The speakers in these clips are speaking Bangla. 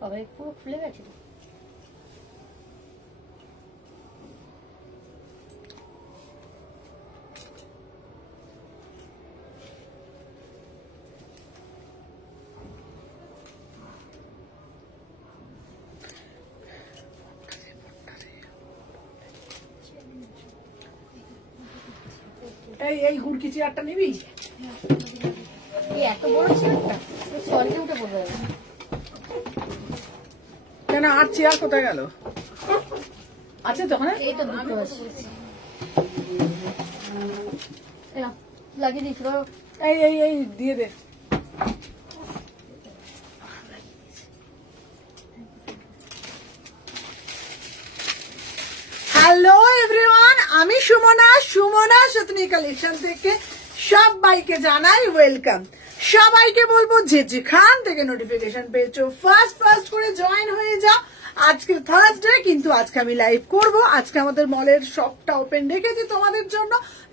সবাই পুরো খুলে গেছে। এই গুড়কি চেয়ারটা নিবি? এত বড় চেয়ারটা সরিয়ে উঠে পড়বে। কেন আর চেয়ার কোথায় গেল? আছে তো ওখানে? এই তো দুটো আছে। লাগিয়ে দিয়েছিল। এই এই এই দিয়ে দে। হ্যালো এভরিওয়ান, আমি সুমনা সতনী কালেকশন থেকে সবাইকে জানাই ওয়েলকাম। সবাইকে বলবো যে যেখান থেকে নোটিফিকেশন পেয়েছো ফার্স্ট করে জয়েন হয়ে যাও। আজকে থার্সডে, কিন্তু আজকে আমি লাইভ করব। আজকে আমাদের মলের শপটা ওপেন রেখেছি তোমাদের জন্য,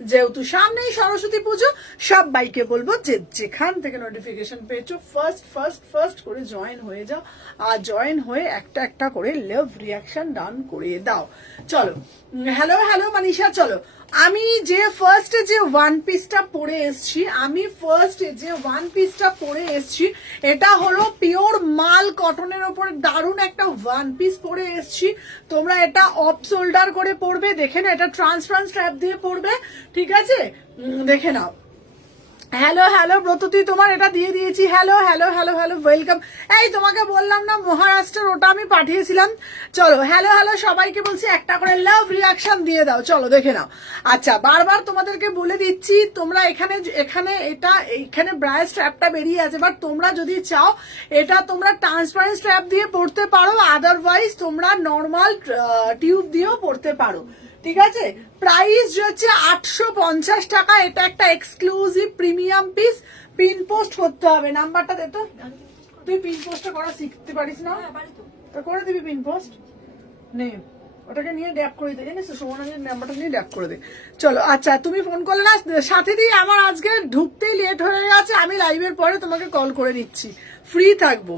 যেহেতু সামনেই সরস্বতী পুজো। সবাইকে বলবো যে যেখান থেকে নোটিফিকেশন পেয়েছো ফার্স্ট করে জয়েন হয়ে যাও, আর জয়েন হয়ে একটা করে লাভ রিয়াকশন ডান করে দাও। চলো, হ্যালো মানিষা। চলো, আমি যে ফার্স্টে যে ওয়ান পিসটা পরে এসছি এটা হলো পিওর মাল কটনের ওপর দারুণ একটা ওয়ান পিস পরে এসছি। তোমরা এটা অফ শোল্ডার করে পরবে, দেখে না, এটা ট্রান্সপারেন্ট স্ট্র্যাপ দিয়ে পরবে, ঠিক আছে? দেখে নাও। হ্যালো ব্রততী, তোমার এটা দিয়ে দিয়েছি। Hello welcome. এই তোমাকে বললাম না মহারাষ্ট্রের, ওটা আমি পাঠিয়েছিলাম। চলো, হ্যালো সবাইকে বলছি একটা করে লাভ রিয়াকশন দিয়ে দাও। চলো দেখে নাও। আচ্ছা, বারবার তোমাদেরকে বলে দিচ্ছি, তোমরা এখানে ব্রায়ার স্ট্র্যাপটা বেরিয়ে আছে, বাট তোমরা যদি চাও এটা তোমরা ট্রান্সপারেন্ট স্ট্র্যাপ দিয়ে পড়তে পারো, আদারওয়াইজ তোমরা নর্মাল টিউব দিয়েও পড়তে পারো, ঠিক আছে? প্রাইস হচ্ছে 850 টাকা। এটা একটা exclusive premium piece. Pin post করতে হবে, নাম্বারটা দে তো। তুই পিন পোস্টটা করা শিখতে পারিস না? তো করে দিবি পিন পোস্ট। নে, ওটাকে নিয়ে ড্যাপ করে দে, জানিস সোমনাথের নাম্বারটা নিয়ে ড্যাপ করে দে। চলো, আচ্ছা তুমি ফোন করলে না, সাথে দিয়ে আমার আজকে ঢুকতেই লেট হয়ে গেছে। আমি লাইভের পরে তোমাকে কল করে দিচ্ছি, ফ্রি থাকবো।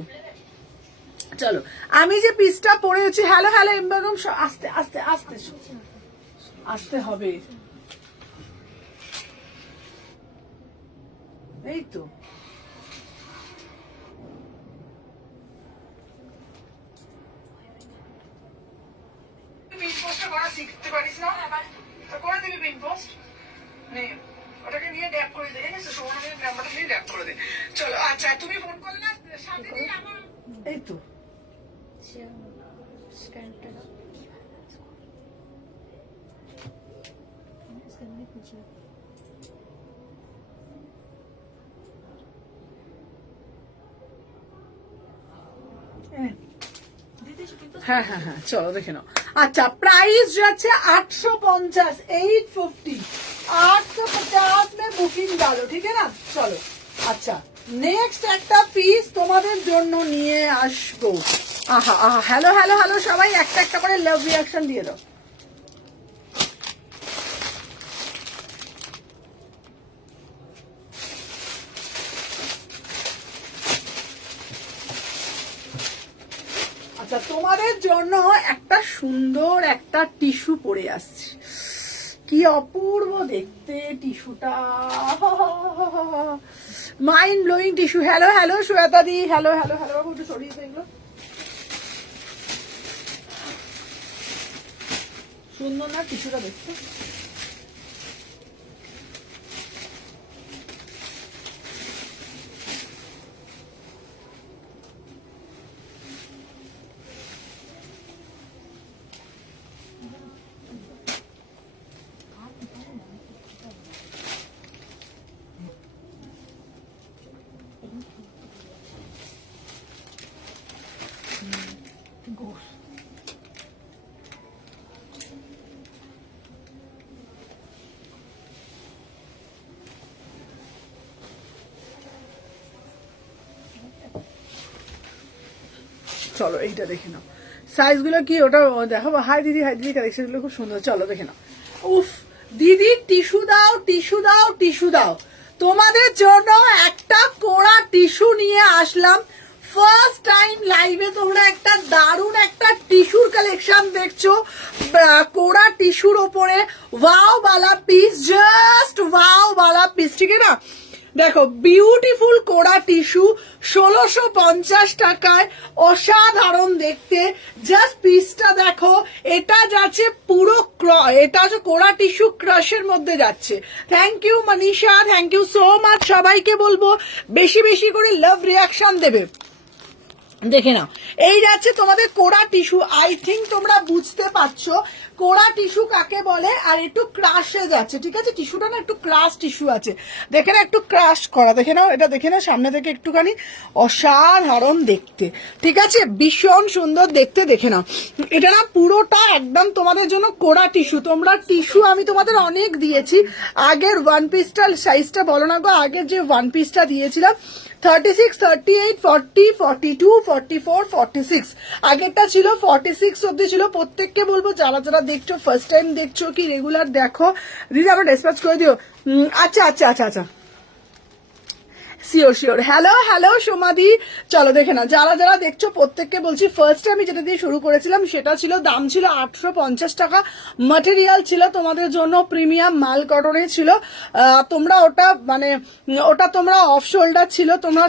চলো, আমি যে পিসটা পরেছি, হ্যালো এমবেগম, আস্তে আসতে হবে। এই তো পিন পোস্টটা করা শিখতে পারিস না? তো করে দিবি পিন পোস্ট। নে, ওটাকে নিয়ে ড্যাপ করে দে, জানিস সোমনাথের নাম্বারটা নিয়ে ড্যাপ করে দে। চলো, আচ্ছা তুমি ফোন করলে না, সাথে দিয়ে আমার। এই তো হ্যাঁ, চলো দেখে নাও। আচ্ছা, প্রাইস যাচ্ছে 850, 850 में বুকিং ডালো, ঠিক আছে না? চলো, আচ্ছা নেক্সট একটা পিস তোমাদের জন্য নিয়ে আসবো। আহা হ্যালো সবাই একটা করে লাভ রিয়াকশন দিয়ে দাও। আচ্ছা, তোমাদের জন্য একটা সুন্দর একটা টিস্যু পরে আসছি। কি অপূর্ব দেখতে টিস্যুটা, mind blowing tissue. Hello Shweta di, hello বাবু, একটু সরিয়ে দেখলো। সুন্দর না টিস্যুটা দেখতে? চলো এইটা দেখে নাও। সাইজ গুলো কি ওটা দেখো। হাই দিদি কালেকশন গুলো খুব সুন্দর, চলো দেখে নাও। উফ দিদি টিস্যু দাও টিস্যু দাও টিস্যু দাও, তোমাদের জন্য একটা কোড়া টিস্যু নিয়ে আসলাম। ফার্স্ট টাইম লাইভে তোমরা একটা দারুণ একটা টিস্যুর কালেকশন দেখছো, কোড়া টিস্যুর ওপরে ওয়াও বালা পিস, জাস্ট ওয়াও বালা পিস, ঠিক আছে না। দেখো বিউটিফুল কোড়া টিস্যু 1650 টাকায়, অসাধারণ দেখতে। জাস্ট পিসটা দেখো, এটা যাচ্ছে পুরো এটা হচ্ছে কোড়া টিস্যু ক্রাশের মধ্যে যাচ্ছে। Thank you Manisha, thank you so much. সবাইকে বলবো বেশি বেশি করে লাভ রিয়াকশন দেবে। দেখে নাও, এই যাচ্ছে তোমাদের কোড়া টিস্যু। আই থিঙ্ক তোমরা বুঝতে পারছো কোড়া টিস্যু কাকে বলে। আর একটু ক্রাশে যাচ্ছে, ঠিক আছে, টিস্যুটা না একটু ক্রাশ টিস্যু আছে, দেখে না একটু ক্রাশ করা। দেখে নাও, এটা দেখে নাও সামনে থেকে একটুখানি, অসাধারণ দেখতে, ঠিক আছে, ভীষণ সুন্দর দেখতে। দেখে নাও, এটা না পুরোটা একদম তোমাদের জন্য কোড়া টিস্যু। তোমরা টিস্যু আমি তোমাদের অনেক দিয়েছি, আগের ওয়ান পিসটা সাইজটা বলো না গো, আগের যে ওয়ান পিসটা দিয়েছিলাম 36, 38, 40, 42, 44, 46, আগেরটা ছিল 46 অব্দি ছিল। প্রত্যেককে বলবো যারা যারা দেখছো, ফার্স্ট টাইম দেখছো কি রেগুলার দেখো, দিদি আমার ডিসপ্যাচ করে দিও। আচ্ছা আচ্ছা আচ্ছা আচ্ছা, শিওর শিওর। হ্যালো হ্যালো সোমাদি, চলো দেখে না, যারা যারা দেখছো প্রত্যেককে বলছি, ফার্স্টে আমি যেটা দিয়ে শুরু করেছিলাম সেটা ছিল, দাম ছিল 850 টাকা, ম্যাটেরিয়াল ছিল তোমাদের জন্য প্রিমিয়াম মাল কটনের ছিল। তোমরা ওটা মানে ওটা তোমরা অফ শোল্ডার ছিল, তোমরা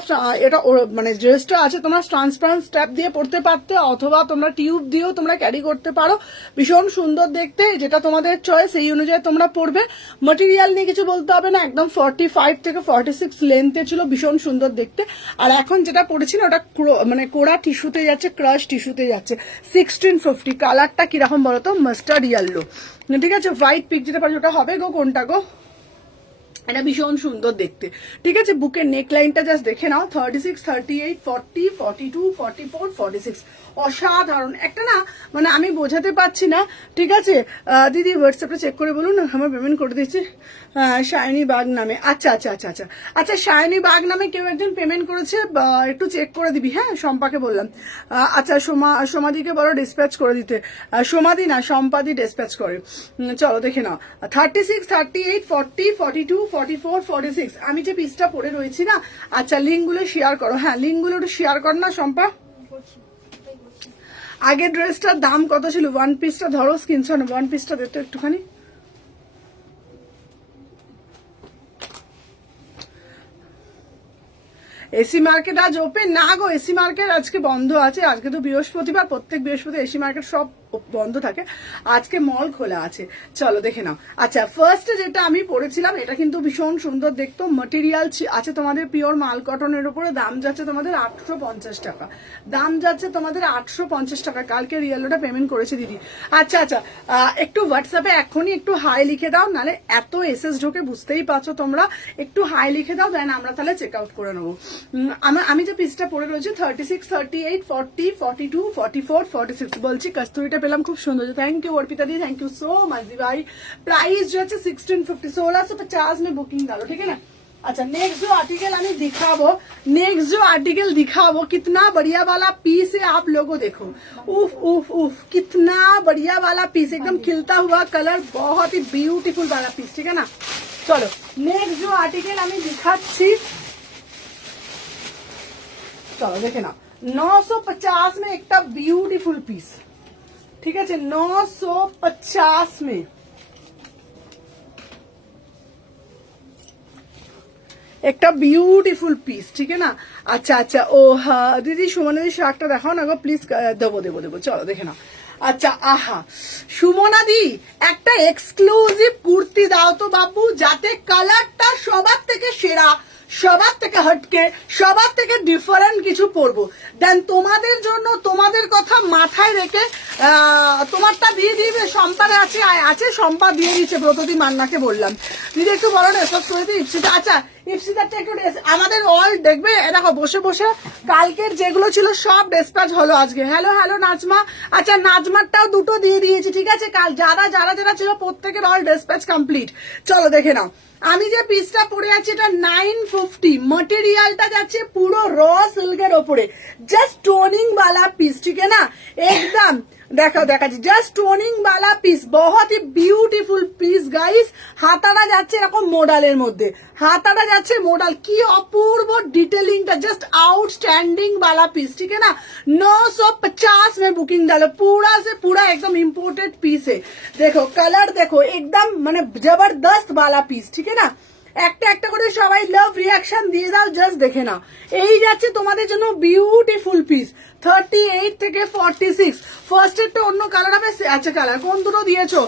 এটা মানে ড্রেসটা আছে তোমরা ট্রান্সপারেন্ট স্ট্র্যাপ দিয়ে পরতে পারতে, অথবা তোমরা টিউব দিয়েও তোমরা ক্যারি করতে পারো। ভীষণ সুন্দর দেখতে, যেটা তোমাদের চয়েস সেই অনুযায়ী তোমরা পরবে। ম্যাটেরিয়াল নিয়ে কিছু বলতে হবে না, একদম 45 থেকে 46 লেন্থে ছিল, ভীষণ সুন্দর দেখতে। আর এখন যেটা পড়েছি না ওটা মানে কোড়া টিস্যুতে যাচ্ছে, ক্রাশ টিস্যুতে যাচ্ছে। 1650, কালারটা কিরকম বলতো, মাস্টার্ড ইয়েলো, ঠিক আছে, হোয়াইট পিক যেটা পারছো ওটা হবে গো, কোনটা গো, এটা ভীষণ সুন্দর দেখতে, ঠিক আছে। বুকের নেক লাইনটা জাস্ট দেখে নাও, 36, 38, 40, 42, 44, 46, অসাধারণ একটা না, মানে আমি বোঝাতে পারছি না, ঠিক আছে। দিদি হোয়াটসঅ্যাপে চেক করে বলুন, আমার পেমেন্ট করে দিচ্ছি শাইনি বাগ নামে। আচ্ছা আচ্ছা আচ্ছা আচ্ছা আচ্ছা, শাইনি বাগ নামে কেউ একজন পেমেন্ট করেছে, একটু চেক করে দিবি, হ্যাঁ, শম্পাকে বললাম। আচ্ছা সোমাদিকে বলো ডিসপ্যাচ করে দিতে। সোমাদি না, সম্পাদি ডিসপ্যাচ করে। চলো দেখে নাও, 36, 38, 40, 42, 44, 46, আমি যে পিসটা পরে রয়েছি না। আচ্ছা লিঙ্কগুলো শেয়ার করো, হ্যাঁ লিঙ্কগুলো একটু শেয়ার করো না শম্পা। আগের ড্রেসটার দাম কত ছিল, ওয়ান পিসটা ধরো স্ক্রিনশট, ওয়ান পিসটা দেখতো একটুখানি। এসি মার্কেট আজ ওপেন না গো, এসি মার্কেট আজকে বন্ধ আছে, আজকে তো বৃহস্পতিবার, প্রত্যেক বৃহস্পতি এসি মার্কেট সব বন্ধ থাকে, আজকে মল খোলা আছে। চলো দেখে নাও। আচ্ছা ফার্স্টে যেটা আমি পরেছিলাম এটা কিন্তু ভীষণ সুন্দর দেখতো, ম্যাটেরিয়াল আছে তোমাদের পিওর মাল কটনের উপরে, দাম যাচ্ছে তোমাদের 850 টাকা, দাম যাচ্ছে তোমাদের 850 টাকা। কালকে রিয়েলোটা পেমেন্ট করেছে দিদি। আচ্ছা আচ্ছা, একটু হোয়াটসঅ্যাপে এখনই একটু হাই লিখে দাও, নাহলে এত এসএস ঢোকে বুঝতেই পারছো তোমরা, একটু হাই লিখে দাও, দেন আমরা তাহলে চেক আউট করে নেবো। আমি যে পিসটা পরে রয়েছে 36, 38, 40, 42, 44, 46, বলছি কস্তুরিটা পেলাম খুব সুন্দর। Thank you Arpita di, thank you so much दी भाई। प्राइस जो है 1650, 1650 में बुकिंग डालो, ठीक है ना। अच्छा नेक्स्ट जो आर्टिकल हमें दिखावो, कितना बढ़िया वाला पीस है, आप लोगों देखो, उफ उफ उफ, कितना बढ़िया वाला पीस, एकदम खिलता हुआ कलर, बहुत ही ब्यूटीफुल वाला पीस, ठीक है ना। चलो नेक्स्ट जो आर्टिकल हमें दिखाচ্ছি, चलो देखे ना, 950 में एक ब्यूटीफुल पीस, ठीक है, 950 में একটা বিউটিফুল পিস, ঠিক আছে না। আচ্ছা আচ্ছা, ও হ্যাঁ দিদি সুমনা দি শার্টটা দেখাও না গো প্লিজ, দেবো দেবো দেবো, চলো দেখে নাও। আচ্ছা আহা সুমনা দি, একটা এক্সক্লুসিভ কুর্তি দাও তো বাবু, যাতে কালারটা সবার থেকে সেরা, সবার থেকে হটকে, সবার থেকে ডিফারেন্ট কিছু পরবো, দেন তোমাদের জন্য, তোমাদের কথা মাথায় রেখে তোমারটা দিয়ে দিবে। সম্পারে আছে আছে, সম্পা দিয়ে দিচ্ছে, ব্রতদি মান্নাকে বললাম দিদি একটু বলো না, এসব করে দিই। আচ্ছা ইপসিতারটা একটু আমাদের অল দেখবে দেখো বসে বসে কালকের যেগুলো ছিল সব ডিসপ্যাচ হলো আজকে। হ্যালো হ্যালো নাজমা, আচ্ছা নাজমারটাও দুটো দিয়ে দিয়েছি, ঠিক আছে? কাল যারা যারা যারা ছিল প্রত্যেকের অল ডিসপ্যাচ কমপ্লিট। চলো দেখে নাও, আমি যে পিসটা পরে আছি এটা 950, মটেরিয়ালটা যাচ্ছে পুরো র সিল্কের ওপরে, জাস্ট টোনিং वाला পিস, ঠিক है ना? एकदम দেখো দেখাচ্ছি, জাস্ট টোনিং वाला পিস, बहुत ही বিউটিফুল পিস গাইস। হাতাটা যাচ্ছে এরকম মোডালের মধ্যে, হাতাটা যাচ্ছে মোডাল, কি অপূর্ব ডিটেলিংটা, জাস্ট आउटस्टैंडिंग वाला पीस, ठीक है ना? 950 में बुकिंग डालो, पूरा से पूरा एकदम इम्पोर्टेड पीस है। देखो कलर देखो एकदम মানে জবরদস্ত वाला पीस, ठीक है ना? একটা একটা করে সবাই লাভ রিয়াকশন দিয়ে দাও, জাস্ট দেখে নাও। এই যাচ্ছে তোমাদের জন্য বিউটিফুল পিস 38 থেকে 46। ফার্স্ট এরটা অন্য কালার হবে, আচ্ছা কালার কোন দুটো দিয়েছো?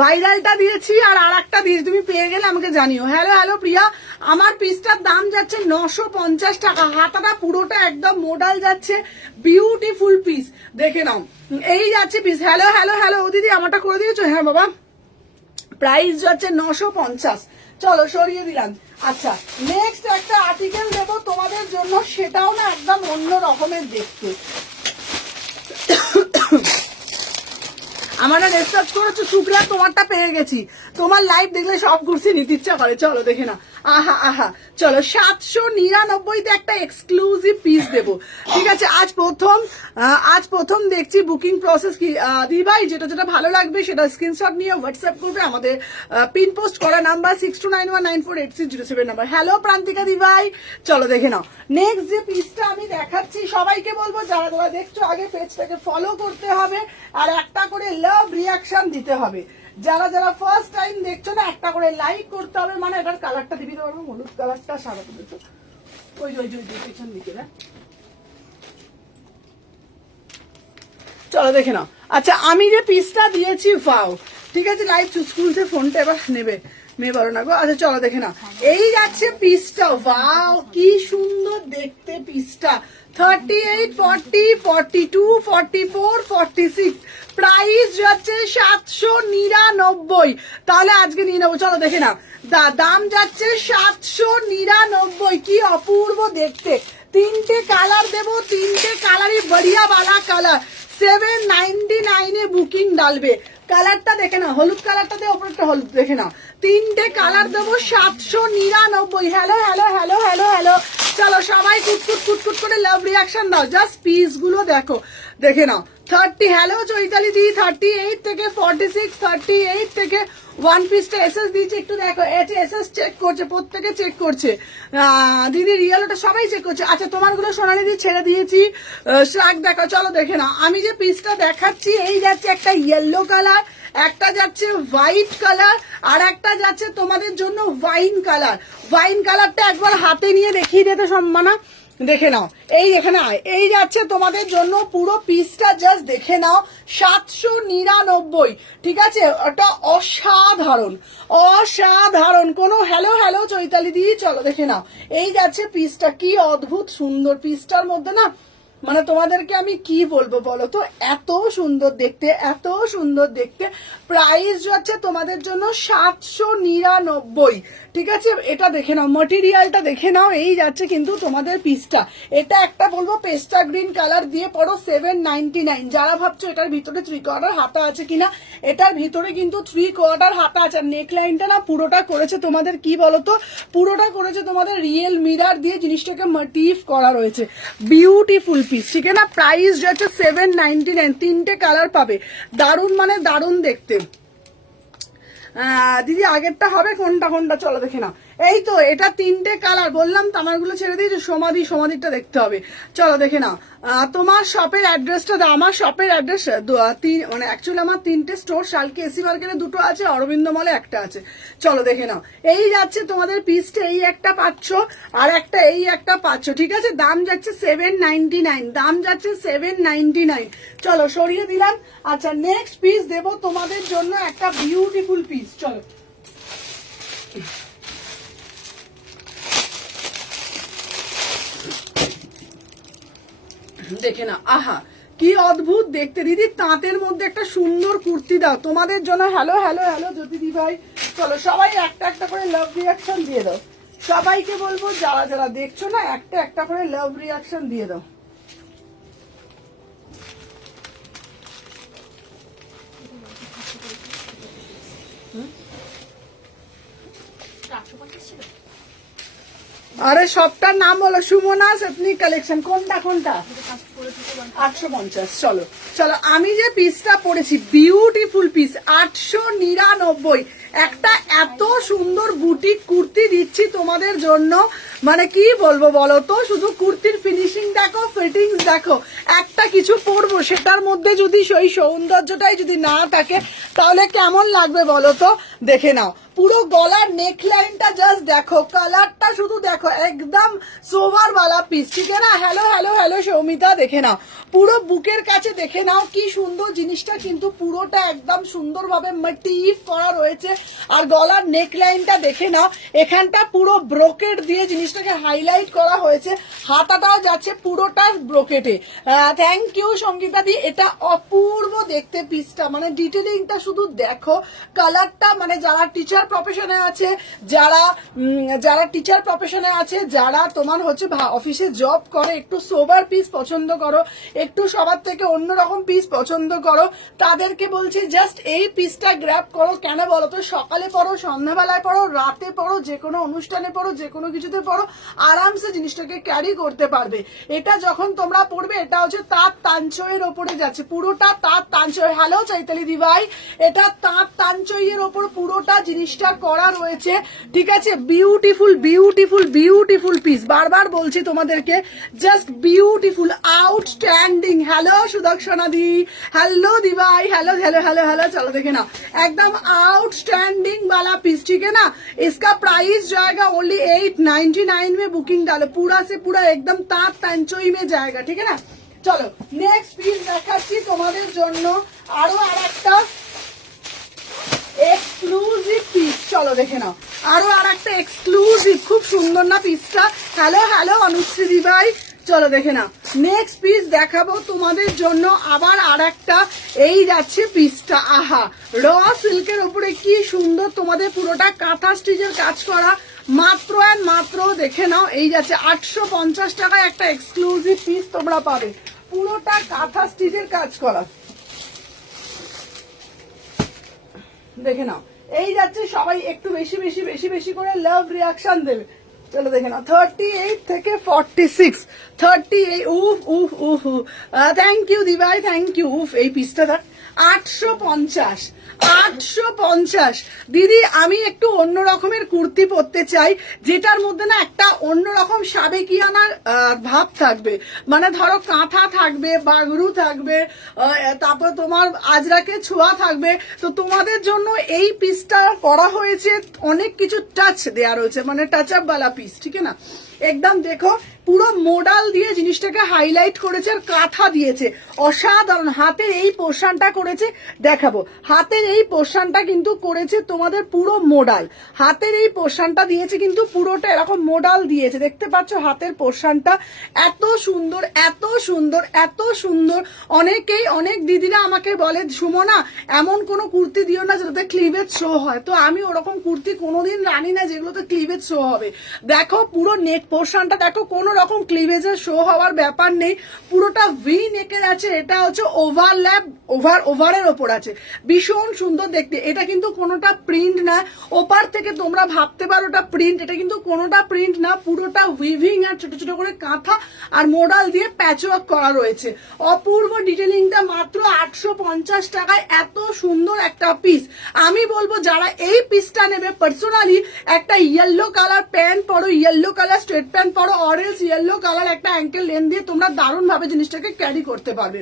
ভাইরালটা দিয়েছি আর আরেকটা দিয়েছি, তুমি পেয়ে গেলে আমাকে জানিও। হ্যালো হ্যালো প্রিয়া, আমার পিসটার দাম যাচ্ছে 950 টাকা, হাতাটা পুরোটা একদম মোডাল যাচ্ছে, বিউটিফুল পিস, দেখে নাও। এই যাচ্ছে পিস। হ্যালো হ্যালো হ্যালো, ও দিদি আমারটা করে দিয়েছো? হ্যাঁ বাবা, প্রাইস যাচ্ছে 950। চলো সরিয়ে দিলাম। আচ্ছা নেক্সট একটা আর্টিকেল দেবো তোমাদের জন্য, সেটাও না একদম অন্য রকমের দেখতে। আমরা রেসার্চ করেছো শুক্লা, তোমারটা পেয়ে গেছি, তোমার লাইভ দেখলে সব ঘুরছি নিতে ইচ্ছা করে। চলো দেখে না, আহা আহা। চলো 799-তে একটা এক্সক্লুসিভ পিস দেবো, ঠিক আছে? আজ প্রথম দেখছি বুকিং প্রসেস কি দি ভাই, যেটা যেটা ভালো লাগবে সেটা স্ক্রিনশট নিয়ে হোয়াটসঅ্যাপ করবে, আমাদের পিন পোস্ট করা নাম্বার 6291948607 নাম্বার। হ্যালো প্রান্তিকা দি ভাই, চলো দেখে নাও। নেক্সট যে পিসটা আমি দেখাচ্ছি, সবাইকে বলবো যারা যারা দেখছো আগে পেজটাকে ফলো করতে হবে আর একটা করে লাভ রিয়াকশন দিতে হবে। যারা যারা ফার্স্ট টাইম দেখছো না একটা করে লাইক করতে হবে, মানে এটার কালারটা দিবি পারবো, হলুদ কালারটা সাদা দিতে ওই পেছন দিকে না। চলো দেখে নাও। আচ্ছা আমি যে পিসটা দিয়েছি ফাও, ঠিক আছে? লাইভ স্কুল থেকে ফোনটা এবার নেবে পারো না গো। আচ্ছা চলো দেখে নাও, এই যাচ্ছে পিসটা, ওয়াও কি সুন্দর দেখতে পিসটা। 38, 40, 42, 44, 46, প্রাইস যাচ্ছে 799। তাহলে আজকে নিয়ে নেবো, চলো দেখে নাও। দাম যাচ্ছে 799, কি অপূর্ব দেখতে। তিনটে কালার দেবো, তিনটে কালারই বড়িয়া বালা কালার। 799 বুকিং ডালবে। কালারটা দেখে না, হলুদ কালারটা দিয়ে ওপরটা হলুদ, দেখে না। তিনটে কালার দেবো 799। Hello hello hello hello hello, চলো সবাই কুটকুট কুটকুট করে লাভ রিয়াকশন দাও, জাস্ট পিস গুলো দেখো, দেখে নাও। 30, হ্যালো চৈতালি দি, 38 থেকে 46, 38 থেকে ওয়ান পিসটা এসএস দিয়েছে, একটু দেখো এটা এসএস চেক করছে, প্রত্যেকে চেক করছে। দিদি রিয়েল ওটা সবাই চেক করছে। আচ্ছা তোমারগুলো সোনালি দি ছেড়ে দিয়েছি, শ্রাক দেখো, চলো দেখে নাও। আমি যে পিসটা দেখাচ্ছি, এই যাচ্ছে একটা ইয়েলো কালার, একটা যাচ্ছে হোয়াইট কালার, আর একটা যাচ্ছে তোমাদের জন্য ওয়াইন কালার। ওয়াইন কালারটা একবার হাতে নিয়ে দেখিয়ে দিতে সম্মানা, দেখে নাও। এই এখানে এই যাচ্ছে তোমাদের জন্য পুরো পিসটা, জাস্ট দেখে নাও 799, ঠিক আছে? ওটা অসাধারণ অসাধারণ কোনো। হ্যালো হ্যালো চৈতালি দি, চলো দেখে নাও। এই যাচ্ছে পিসটা, কি অদ্ভুত সুন্দর পিসটার মধ্যে না, মানে তোমাদেরকে আমি কি বলবো বলো তো, এত সুন্দর দেখতে, এত সুন্দর দেখতে। প্রাইস যাচ্ছে তোমাদের জন্য 799, ঠিক আছে? এটা দেখে নাও, মেটেরিয়ালটা দেখে নাও। এই যাচ্ছে কিন্তু তোমাদের পিসটা, এটা একটা বলবো পেস্টা গ্রিন কালার দিয়ে পড়ো, 799। যারা ভাবছো এটার ভিতরে 3/4 হাতা আছে কিনা, এটার ভিতরে কিন্তু 3/4 হাতা আছে। আর নেকলাইনটা না পুরোটা করেছে তোমাদের কি বলতো, পুরোটা করেছে তোমাদের রিয়েল মিরার দিয়ে, জিনিসটাকে মোটিভ করা রয়েছে, বিউটিফুল পিস, ঠিক আছে না? প্রাইস যাচ্ছে 799, তিনটে কালার পাবে, দারুন মানে দারুন দেখতে। দিদি আগেরটা হবে কোনটা কোনটা, চলো দেখে নাও। এই তো এটা তিনটে কালার বললাম, তামারগুলো ছেড়ে দিয়েছে, সমাধিটা দেখতে হবে, চলো দেখে নাও। তোমার শপের অ্যাড্রেসটা দাও। আমার শপের অ্যাড্রেস মানে অ্যাকচুয়ালি আমার 3টে স্টোর, শালকে এসি মার্কেটে 2টো আছে, অরবিন্দ মলে একটা আছে। চলো দেখে নাও। এই যাচ্ছে তোমাদের পিসটা, এই একটা পাচ্ছ আর একটা এই একটা পাচ্ছ, ঠিক আছে? দাম যাচ্ছে 799, দাম যাচ্ছে 799। চলো সরিয়ে দিলাম। আচ্ছা নেক্সট পিস দেবো তোমাদের জন্য একটা বিউটিফুল পিস, চলো দেখে না। আহা কি অদ্ভুত দেখতে দিদি, তাঁতের মধ্যে একটা সুন্দর কুর্তি দাও তোমাদের জন্য। হ্যালো হ্যালো হ্যালো জ্যোতি দি ভাই, চলো সবাই একটা একটা করে লাভ রিয়াকশন দিয়ে দাও। সবাইকে বলবো যারা যারা দেখছো না একটা একটা করে লাভ রিয়াকশন দিয়ে দাও। আরে সবটার নাম বলো। সুমনা এথনিক কালেকশন, কোনটা কোনটা? 850। চলো চলো, আমি যে পিসটা পরেছি বিউটিফুল পিস, 899। একটা এত সুন্দর বুটিক কুর্তি দিচ্ছি তোমাদের জন্য, মানে কি বলবো বলো তো, শুধু কুর্তির ফিনিশিং দেখো, ফিটিংস দেখো, একটা কিছু পরবো সেটার মধ্যে যদি সেই সৌন্দর্যটাই যদি না থাকে তাহলে কেমন লাগবে বলো তো। দেখে নাও পুরো গলার নেকলাইনটা জাস্ট দেখো, কালারটা শুধু দেখো, একদম সোভার वाला পিস, ঠিক আছে না? হ্যালো হ্যালো হ্যালো সৌমিতা, দেখে নাও পুরো বুকের কাছে, দেখে নাও কি সুন্দর জিনিসটা, কিন্তু পুরোটা একদম সুন্দরভাবে মোটিভ করা রয়েছে। আর গলার নেকলাইনটা দেখে নাও, এখানটা পুরো ব্রোকেট দিয়ে জিনিসটাকে হাইলাইট করা হয়েছে, হাতাটাও যাচ্ছে পুরোটা ব্রোকেটে। থ্যাংক ইউ সঙ্গীতা দি, এটা অপূর্ব দেখতে পিসটা, মানে ডিটেলিংটা শুধু দেখো, কালারটা, মানে যারা টিচার প্রফেশনে আছে, যারা টিচার প্রফেশনে আছে, যারা তোমার হচ্ছে অফিসে জব করে, একটু সোবার পিস পছন্দ করো, একটু সবার থেকে অন্যরকম পিস পছন্দ করো, তাদেরকে বলছি জাস্ট এই পিসটা গ্র্যাব করো। কেন বলো তো, সকালে পড়ো, সন্ধ্যাবেলায় পড়ো, রাতে পড়ো, যে কোনো অনুষ্ঠানে পড়ো, যে কোনো কিছুতে পড়ো, আরামসে জিনিসটাকে ক্যারি করতে পারবে। এটা যখন তোমরা পড়বে, এটা হচ্ছে তাঁত তাঞ্চয়ের ওপরে যাচ্ছে, পুরোটা তাঁত তাঞ্চয়। হ্যালো চৈতালি দিভাই, এটা তাঁত তাঞ্চয়ের ওপর পুরোটা জিনিসটা করা রয়েছে, ঠিক আছে? বিউটিফুল বিউটিফুল বিউটিফুল পিস, বারবার বলছি তোমাদেরকে, just beautiful, outstanding. Hello Sudarshana di, hello দিভাই, হ্যালো হ্যালো হ্যালো হ্যালো। चलो देखे ना, एकदम आउटस्टैंडिंग वाला पीस, ठीक है ना? इसका प्राइस जाएगा ओनली 899 में। बुकिंग डालो, पूरा से पूरा एकदम ताँत तांचोई में जाएगा, ठीक है ना? चलो नेक्स्ट পিস দেখাচ্ছি তোমাদের জন্য, আরো আরেকটা এক্সক্লুসিভ পিস। চলো দেখে নাও, আরো আরেকটা এক্সক্লুসিভ, খুব সুন্দর না পিসটা? হ্যালো হ্যালো অনুশ্রী দিভাই, চলো দেখে নাও নেক্সট পিস দেখাবো তোমাদের জন্য, আবার আরেকটা। এই যাচ্ছে পিসটা, আহা, র সিল্কের উপরে কি সুন্দর তোমাদের পুরোটা কাঁথা স্টিচের কাজ করা, মাত্র অ্যান্ড মাত্র দেখে নাও, এই যাচ্ছে 850 টাকায় একটা এক্সক্লুসিভ পিস তোমরা পাবে, পুরোটা কাঁথা স্টিচের কাজ করা। দেখে নাও, এই যাচ্ছে, সবাই একটু বেশি বেশি বেশি বেশি করে লাভ রিয়াকশন দেবে। চলো দেখে নাও, 38 থেকে 46, 38, উফ উফ উফ, থ্যাংক ইউ দিভাই, থ্যাংক ইউ। উফ, এই পিসটা দেখ, 850, 850। দিদি আমি একটু অন্য রকমের কুর্তি পরতে চাই, যেটার মধ্যে না একটা অন্যরকম সাবেকিয়ানার ভাব থাকবে, মানে ধরো কাঁথা থাকবে, বাগরু থাকবে, তারপর তোমার আজরাকে ছোঁয়া থাকবে, তো তোমাদের জন্য এই পিসটা করা হয়েছে, অনেক কিছু টাচ দেওয়া রয়েছে, মানে টাচ আপ वाला পিস, ঠিক আছে না? একদম দেখো পুরো মোডাল দিয়ে জিনিসটাকে হাইলাইট করেছে, আর কাঁথা দিয়েছে, অসাধারণ। হাতের এই পোর্শনটা করেছে, দেখাবো, হাতের এই পোর্শনটা কিন্তু করেছে তোমাদের পুরো মোডাল, হাতের এই পোর্শনটা দিয়েছে কিন্তু পুরোটা এরকম মোডাল দিয়েছে, দেখতে পাচ্ছ হাতের পোর্শনটা, এত সুন্দর এত সুন্দর এত সুন্দর। অনেকেই, অনেক দিদিরা আমাকে বলে, সুমনা এমন কোনো কুর্তি দিও না যেটাতে ক্লিভেজ শো হয়, তো আমি ওরকম কুর্তি কোনোদিন রানি না যেগুলোতে ক্লিভেজ শো হবে। দেখো পুরো নেক পোর্শনটা দেখো, কোনো রকম ক্লিভেজের শো হওয়ার ব্যাপার নেই, পুরোটা ভি নেকের আছে, এটা হচ্ছে ওভারল্যাপ, ওভারের ওপর আছে, ভীষণ সুন্দর দেখতে। এটা কিন্তু কোনোটা প্রিন্ট না, ওপার থেকে তোমরা ভাবতে পারো ওটা প্রিন্ট, এটা কিন্তু কোনোটা প্রিন্ট না, পুরোটা উইভিং আর ছোট ছোট করে কাঁথা আর মোডাল দিয়ে প্যাচওয়ার্ক করা রয়েছে, অপূর্ব ডিটেলিংটা, মাত্র 850 টাকায় এত সুন্দর একটা পিস। আমি বলবো যারা এই পিসটা নেবে, পার্সোনালি একটা ইয়েলো কালার প্যান্ট পরো, ইয়েলো কালার স্ট্রেট প্যান্ট পরো, অরেঞ্জ ইয়েলো কালার একটা অ্যাঙ্কেল লেন দিয়ে তোমরা দারুণ ভাবে জিনিসটাকে ক্যারি করতে পারবে।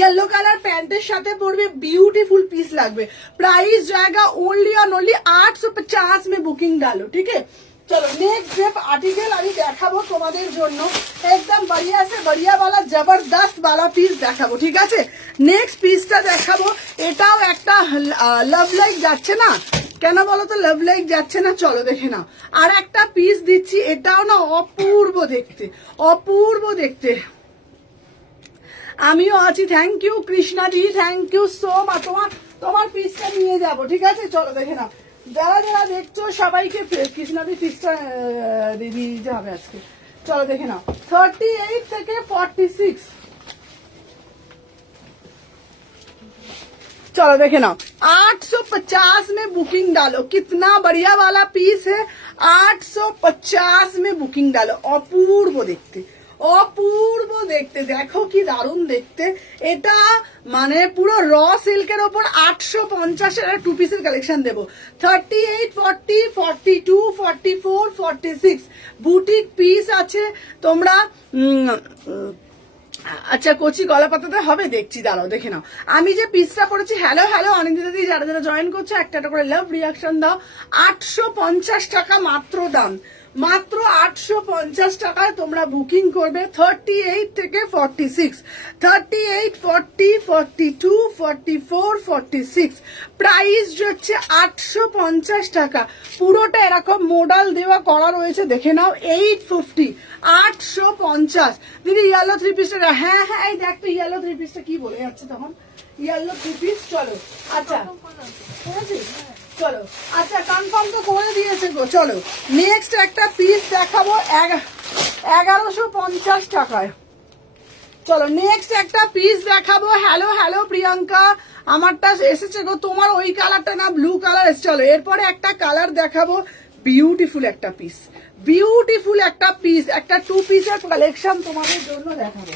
येलो कलर पैंटेর সাথে পরবে, বিউটিফুল পিস লাগবে। प्राइस जाएगा ओनली और ओनली 850 में बुकिंग डालो, ठीक है? चलो नेक्स्ट वेब आर्टिकल আমি দেখাবো তোমাদের জন্য, একদম बढ़िया से बढ़िया वाला जबरदस्त वाला পিস দেখাবো, ঠিক আছে? নেক্সট পিসটা দেখাবো, এটাও একটা লাভ লাইক যাচ্ছে না, কেন বলো তো লাভ লাইক যাচ্ছে না? চলো দেখে নাও, আর একটা পিস দিচ্ছি, এটাও না অপূর্ব দেখতে, অপূর্ব দেখতে। আমিও আছি, thank you Krishna ji, thank you so much. তোমার পিসটা নিয়ে যাবো, ঠিক আছে? চলো দেখে নাও, যারা যারা দেখছো সবাইকে কৃষ্ণাদি পিসটা দিদি যাবে আজকে। চলো দেখে নাও 38 থেকে 46। चलो देखे ना 850 में बुकिंग डालो, कितना बढ़िया वाला पीस है। 850 में बुकिंग डालो। अपूर्व देखते, অপূর্ব দেখতে, দেখো কি দারুণ দেখতে। এটা মানে পুরো র সিল্কের ওপর 850 এর টু পিসের কালেকশন দেবো। 38, 40, 42, 44, 46 বুটিক পিস আছে। তোমরা আচ্ছা কচি গলা পাতাতে হবে, দেখছি দাঁড়াও দেখে নাও। আমি যে পিসটা পড়েছি, হ্যালো হ্যালো অনিন্দিতা দি, যারা যারা জয়েন করছো একটা একটা করে লাভ রিয়াকশন দাও। 850 টাকা মাত্র দাম, মাত্র 850 টাকায় তোমরা বুকিং করবে। 38 থেকে 46, 38, 40, 42, 44, 46 প্রাইস হচ্ছে 850 টাকা। পুরোটা এরকম মোডাল দেওয়া করা রয়েছে, দেখে নাও। 850, 850। দিদি ইয়েলো থ্রি পিসটা, হ্যাঁ হ্যাঁ এই দেখ তো ইয়েলো থ্রি পিসটা কি বলে যাচ্ছে তখন, ইয়েলো থ্রি পিস। চলো আচ্ছা চলো আচ্ছা কনফার্ম তো করে দিয়েছে গো। চলো নেক্সট একটা পিস দেখাবো 1150 টাকায়। চলো নেক্সট একটা পিস দেখাবো। হ্যালো হ্যালো প্রিয়াঙ্কা, আমারটা এসেছে গো, তোমার ওই কালারটা না ব্লু কালার এসে। চলো এরপরে একটা কালার দেখাবো, বিউটিফুল একটা পিস, বিউটিফুল একটা পিস, একটা টু পিসের কালেকশন তোমাদের জন্য দেখাবো।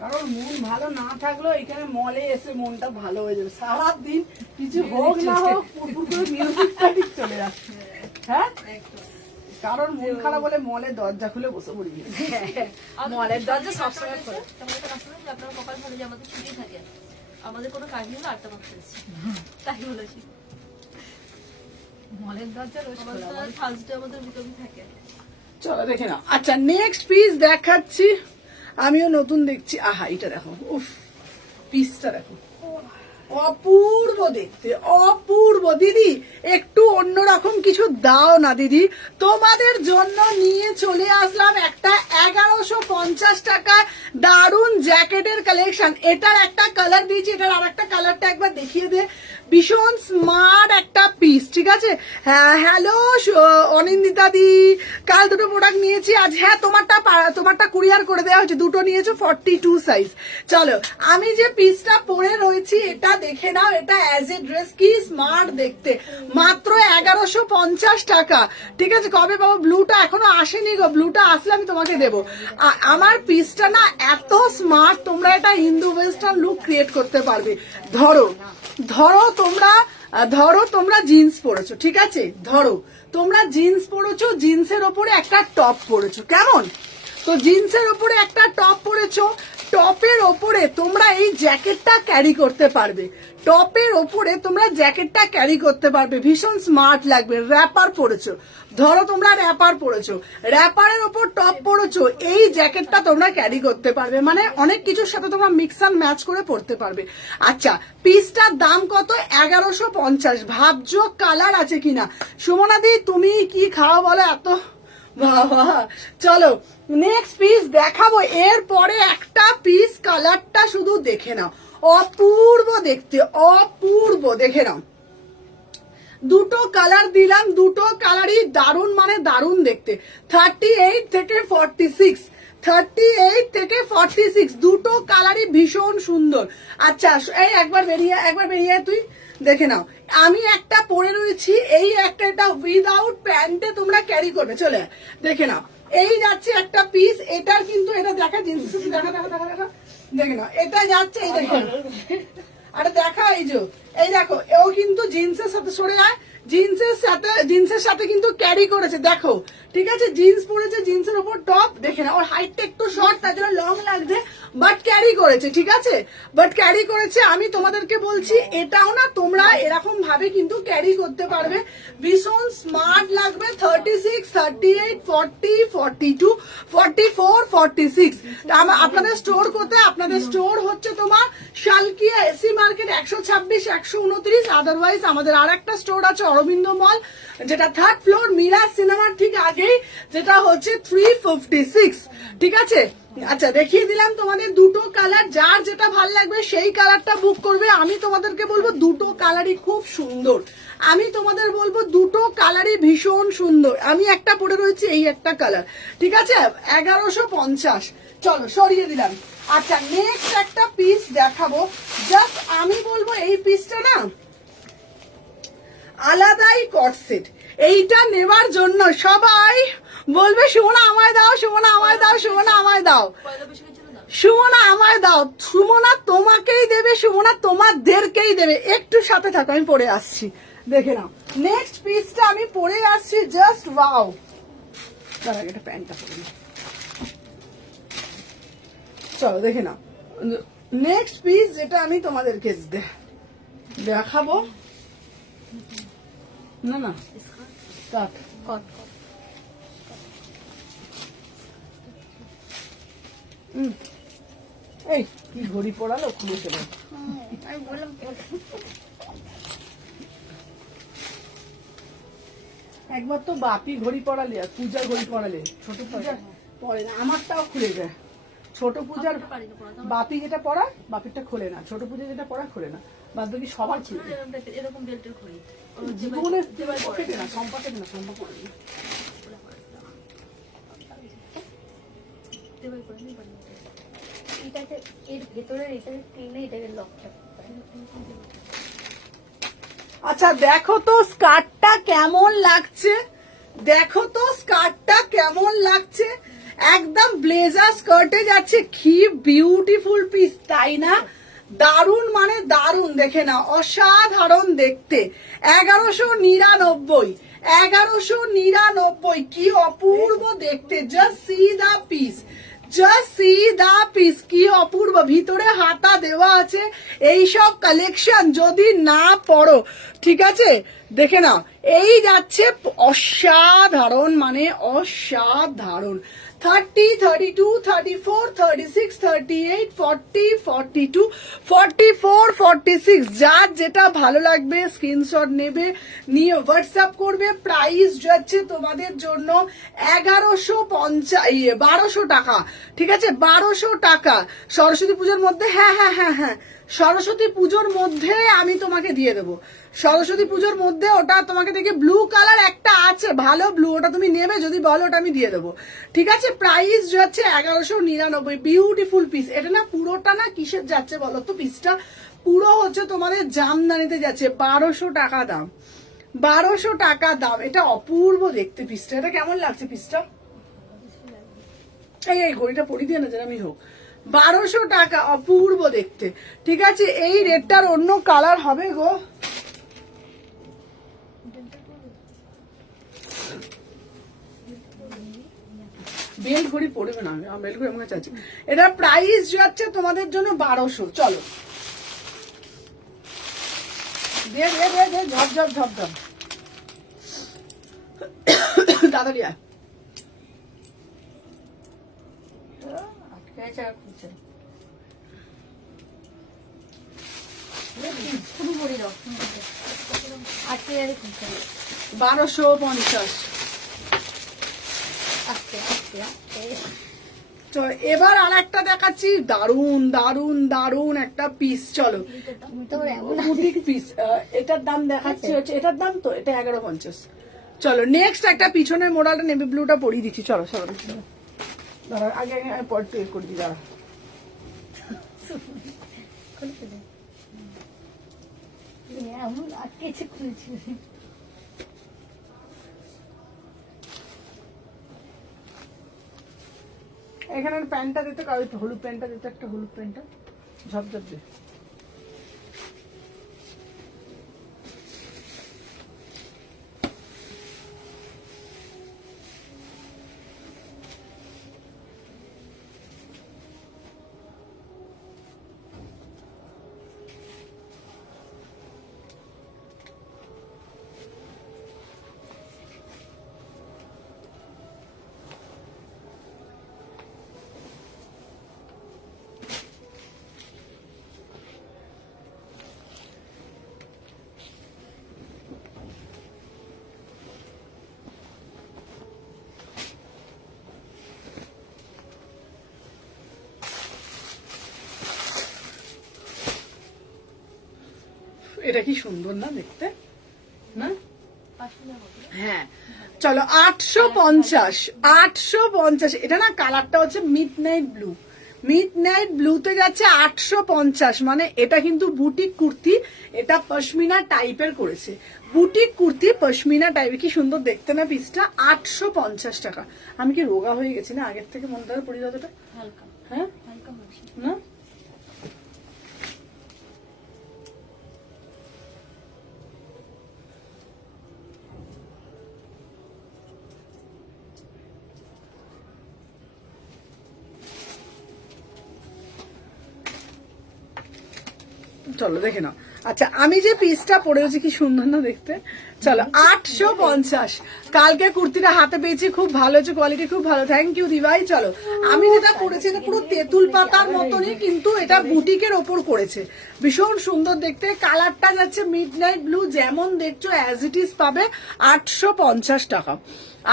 কারণ মন ভালো না থাকলেও এখানে মলে এসে মনটা ভালো হয়ে যাবে। সারাদিন কিছু হোক না হোক পুরপুর করে মিউজিকটা ঠিক চলে যাচ্ছে। হ্যাঁ কারণ মন খারাপ বলে মলের দরজা খুলে বসে পড়ি। মলের দরজা সবসময় খোলা। তোমাদের কাছে আসলে যে আপনারা কপাল ভালো যে আমাদের ছুটি থাকে, আমাদের কোনো কাজ নেই, 8টা বাক্স আছে তাই বলেছি। মলের দরজা রোজ খোলা, থার্সডে আমাদের বিকেল থাকে। চলো দেখে নাও। আচ্ছা নেক্সট পিস দেখাচ্ছি, আমিও নতুন দেখছি। আহা এটা দেখো, উফ পিসটা দেখো, অপূর্ব দেখতে, অপূর্ব। দিদি একটু অন্যরকম কিছু দাও না দিদি, তোমাদের জন্য নিয়ে চলে আসলাম একটা 1150 টাকা দারুন জ্যাকেটের কালেকশন। এটার একটা কালার দিয়েছি, এটার আর একটা কালারটা একবার দেখিয়ে দে। ভীষণ স্মার্ট একটা পিস, ঠিক আছে। হ্যাঁ হ্যালো অনিন্দিতা দি, কাল দুটো প্রোডাক্ট নিয়েছি আজ। হ্যাঁ তোমারটা কুরিয়ার করে দেওয়া হয়েছে, দুটো নিয়েছো 42 সাইজ। চলো আমি যে পিসটা পরে রয়েছি এটা দেখে নাও, এটা অ্যাজ এ ড্রেস কি স্মার্ট দেখতে, মাত্র 1150 টাকা। ঠিক আছে কবে পাবো? ব্লুটা এখনো আসেনি গো, ব্লুটা আসলে আমি তোমাকে দেবো। আমার পিসটা না এত স্মার্ট, তোমরা এটা হিন্দু ওয়েস্টার্ন লুক ক্রিয়েট করতে পারবে। ধরো ধরো তোমরা জিন্স পরেছো, ঠিক আছে, ধরো তোমরা জিন্স পরেছো, জিন্সের ওপরে একটা টপ পরেছো, কেমন? তো জিন্সের ওপরে একটা টপ পরেছো, টপের ওপরে তোমরা এই জ্যাকেটটা ক্যারি করতে পারবে, টপের ওপরে তোমরা জ্যাকেটটা ক্যারি করতে পারবে, ভীষণ স্মার্ট লাগবে। র্যাপার পরেছো, ধরো তোমরা র্যাপার পরেছো, র্যাপারের ওপর টপ পরেছো, এই জ্যাকেটটা তোমরা ক্যারি করতে পারবে, মানে অনেক কিছুর সাথে তোমরা মিক্স অ্যান্ড ম্যাচ করে পরতে পারবে। আচ্ছা পিসটার দাম কত? 1150। ভাবছো কালার আছে কিনা? সুমনাদি তুমি কি খাও বলো এত, বাবা। চলো নেক্সট পিস দেখাবো, এরপরে একটা পিস কালারটা শুধু দেখে নাও, অপূর্ব দেখতে, অপূর্ব। দেখে নাও দুটো কালার দিলাম, দুটো কালারই দারুণ, মানে দারুণ দেখতে। 38 থেকে 46, 38 থেকে 46 দুটো কালারই ভীষণ সুন্দর। আচ্ছা এই একবার বেরিয়ে তুই দেখে নাও। আমি একটা পরে রয়েছি, এই একটা, এটা উইদাউট প্যান্টে তোমরা ক্যারি করবে। চলে দেখে নাও, এই যাচ্ছে একটা পিস, এটার কিন্তু এটা দেখা জিন্স দেখা দেখে নাও, এটা যাচ্ছে, এই দেখো আরে দেখা, এই দেখো এও কিন্তু জিন্সের সাথে সরে যায়, জিন্সের সাথে কিন্তু ক্যারি করেছে, দেখো ঠিক আছে। জিন্স পরেছে, জিন্সের উপর টপ, দেখে না ওর হাইটটা একটু শর্ট, তার জন্য লং লাগছে, বাট ক্যারি করেছে, ঠিক আছে, বাট ক্যারি করেছে। আমি তোমাদেরকে বলছি এটাও না তোমরা এরকম ভাবে কিন্তু ক্যারি করতে পারবে, ভীষণ স্মার্ট লাগবে। 36, 38, 40, 42, 44, 46। আপনাদের স্টোর কোথায়? আপনাদের স্টোর হচ্ছে তোমার শালকিয়া এসি মার্কেট 126, 129। আদারওয়াইজ আমাদের আর একটা স্টোর আছে অরবিন্দ মল, যেটা 3rd ফ্লোর মিরাজ সিনেমার ঠিক আগেই, যেটা হচ্ছে 356, ঠিক আছে। আচ্ছা, দেখিয়ে দিলাম তোমাদের দুটো কালার, যার যেটা ভাল লাগবে সেই কালারটা বুক করবে। আমি তোমাদেরকে বলবো দুটো কালারই খুব সুন্দর, আমি তোমাদের বলবো দুটো কালারই ভীষণ সুন্দর। আমি একটা পরে রয়েছি, এই একটা কালার, ঠিক আছে, 1150। চলো সরিয়ে দিলাম। আচ্ছা, নেক্সট একটা পিস দেখাবো, জাস্ট আমি বলবো এই পিসটা না আলাদাই কটসেট। এইটা নেবার জন্য সবাই বলবে সুমনা আমায় দাও, সুমনা আমায় দাও, সুমনা আমায় দাও, পয়লা বৈশাখের জন্য দাও। সুমনা আমায় দাও। সুমনা তোমাকেই দেবে, সুমনা তোমাদেরকেই দেবে। একটু সাথে থাকো, আমি পরে আসছি, দেখে নাও। নেক্সট পিসটা আমি পরে আসছি, জাস্ট ওয়াও। দাঁড়া, এটা প্যান্টটা পরে নাও। চলো দেখে নাও নেক্সট পিস, যেটা আমি তোমাদেরকে দেখাবো। না না, কাট কট এই কি ঘড়ি পড়ালো, খুলে ফেলো। আমি বললাম একবার তো বাপি ঘড়ি পড়ালে আর পূজার ঘড়ি পড়ালে, ছোট পূজা পড়ে না। আমারটাও খুলে যায়, ছোট পূজার বাপি যেটা পড়ায় বাপিরটা খোলে না, ছোট পূজা যেটা পড়ায় খোলে না, বাদ বাকি সবার খুলে যায়। এরকম বেল্টের ঘড়ি জীবনে কেটে না, সম্পা কেটে না, সম্পা পড়ে না। এটাকে এর ভেতরের এটাকে টেনে এটাকে লক থাকতে আচ্ছা, দেখো তো স্কার্টটা কেমন লাগছে, দেখো তো স্কার্টটা কেমন লাগছে, একদম ব্লেজার স্কার্টে যাচ্ছে। কি বিউটিফুল পিস, তাই না? দারুণ মানে দারুণ, দেখে না, অসাধারণ দেখতে। 1199, 1199, কি অপূর্ব দেখতে। জাস্ট সি দা পিস, জাস্ট সি দা পিস, কি অপূর্ব। ভিতরে হাতা দেওয়া আছে। এইসব কালেকশন যদি না পড়ো, ঠিক আছে, দেখে নাও, এই যাচ্ছে অসাধারণ মানে অসাধারণ। 30, 32, 34, 36, 38, 40, 42, 44, 46, যার যেটা ভালো লাগবে স্ক্রিনশট নেবে, নিয়ে হোয়াটসঅ্যাপ করবে। প্রাইস যাচ্ছে তোমাদের জন্য 1200 টাকা, ঠিক আছে, 1200 টাকা সরস্বতী পুজোর মধ্যে। হ্যাঁ হ্যাঁ হ্যাঁ হ্যাঁ, সরস্বতী পুজোর মধ্যে আমি তোমাকে দিয়ে দেবো, সরস্বতী পুজোর মধ্যে। ওটা তোমাকে দেখে ব্লু কালার একটা আছে, ভালো ব্লু, ওটা তুমি নেবে যদি বলো, ওটা আমি দিয়ে দেবো, ঠিক আছে। প্রাইস যাচ্ছে 1199, বিউটিফুল পিস। এটা না পুরোটা না কিসের যাচ্ছে বলো তো, পিসটা পুরো হচ্ছে তোমাদের জামদানিতে যাচ্ছে। 1200 টাকা দাম, 1200 টাকা দাম। এটা অপূর্ব দেখতে পিসটা। এটা কেমন লাগছে পিসটা? এই ঘড়িটা পরি দিয়ে না যেরকমই হোক, 1200 টাকা, অপূর্ব দেখতে, ঠিক আছে। এই রেটটার অন্য কালার হবে গো। বেল্ট ঘড়ি পড়বে না, বেল্ট ঘড়ি আমার কাছে আছে। এটার প্রাইস যাচ্ছে তোমাদের জন্য 1200। চলো দিয়ে দিয়ে দিয়ে দিয়ে ঝপ ঝপ ঝপ ঝপ তাড়াতাড়ি আয়। শুরু করে দাও, 1250। আস্তে আস্তে আস্তে। তো এবার আর একটা দেখাচ্ছি, দারুন দারুন দারুন একটা পিস। চলো, বুটিক পিস। এটার দাম দেখাচ্ছি হচ্ছে, এটার দাম তো এটা 1150। চলো নেক্সট একটা পিছনের মোড়ালটা নেভি ব্লুটা পরিয়ে দিচ্ছি। চলো চলো দাঁড়া, আগে আগে পর পে করে দিই, দাঁড়া। এমন আটকেছে খুলেছি। এখানে প্যান্টটা দিতে, কারো হলুদ প্যান্টটা দিতে, একটা হলুদ প্যান্টটা ঝপঝপ দে। এটা কি সুন্দর না দেখতে, না? 500 টাকা হবে। হ্যাঁ চলো 850 এটা না কালারটা হচ্ছে মিড নাইট ব্লুতে যাচ্ছে 850, মানে এটা কিন্তু বুটিক কুর্তি, এটা পশমিনা টাইপের করেছে, বুটিক কুর্তি পশমিনা টাইপের, কি সুন্দর দেখতে না পিসটা। 850 টাকা। আমি কি রোগা হয়ে গেছি না আগের থেকে, মনটা পরিজাতটা হালকা হ্যাঁ হালকা মাসি। না? চলো দেখে নাও। আচ্ছা আমি যে পিসটা পরেছি কি সুন্দর না দেখতে। চলো 850। কালকে কুর্তিটা হাতে পেয়েছি, খুব ভালো হয়েছে, কোয়ালিটি খুব ভালো, থ্যাংক ইউ দিভাই। চলো আমি যেটা পরেছি এটা পুরো তেঁতুল পাতার মতনই, কিন্তু এটা বুটিকের ওপর করেছে, ভীষণ সুন্দর দেখতে। কালারটা যাচ্ছে মিড নাইট ব্লু, যেমন দেখছো অ্যাজ ইট ইজ পাবে 850 টাকা।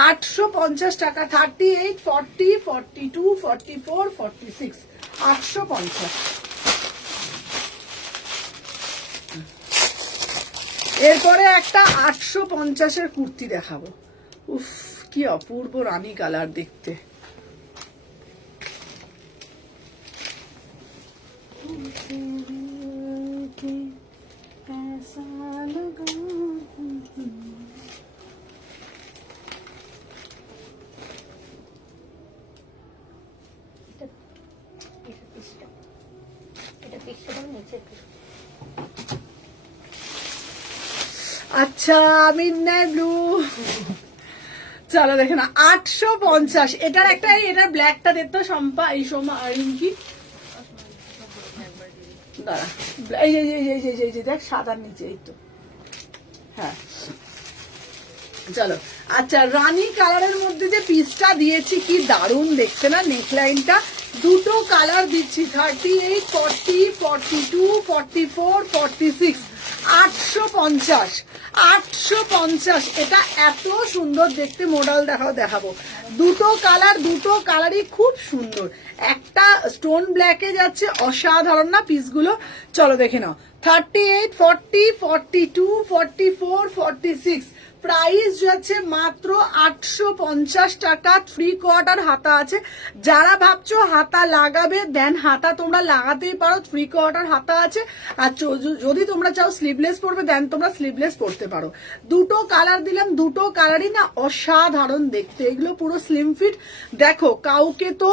850 টাকা। 38, 40, 42, 44, 46, 850। এরপরে একটা 850-এর কুর্তি দেখাবো। উফ কি অপূর্ব রানী কালার দেখতে। এটা পিসটা নিচে আচ্ছা মিডনাইট ব্লু। চলো দেখে না 850। এটার একটা এটার ব্ল্যাকটা দেখতো শম্পা, এই সোমা কি দাঁড়া, এই যে দেখ সাদার নিচে, এই তো হ্যাঁ। চলো আচ্ছা রানী কালারের মধ্যে যে পিসটা দিয়েছি কি দারুণ দেখতে না, নেকলাইনটা দুটো কালার দিচ্ছি, 38, 40, 42, 44, 46, 850। এটা এত সুন্দর দেখতে, মডেল দেখাবো। দুটো কালারই খুব সুন্দর, একটা স্টোন ব্ল্যাকে যাচ্ছে, অসাধারণ না পিসগুলো। চলো দেখে নাও। 38, 40, 42, 44, 46, প্রাইস যাচ্ছে মাত্র 850 টাকা। 3/4 হাতা আছে, যারা ভাবছো হাতা লাগাবে দেন হাতা তোমরা লাগাতেই পারো, 3/4 হাতা আছে। আর যদি তোমরা চাও স্লিভলেস পরবে দেন তোমরা স্লিভলেস পরতে পারো। দুটো কালার দিলাম, দুটো কালারই না অসাধারণ দেখতে, এগুলো পুরো স্লিম ফিট। দেখো কাউকে তো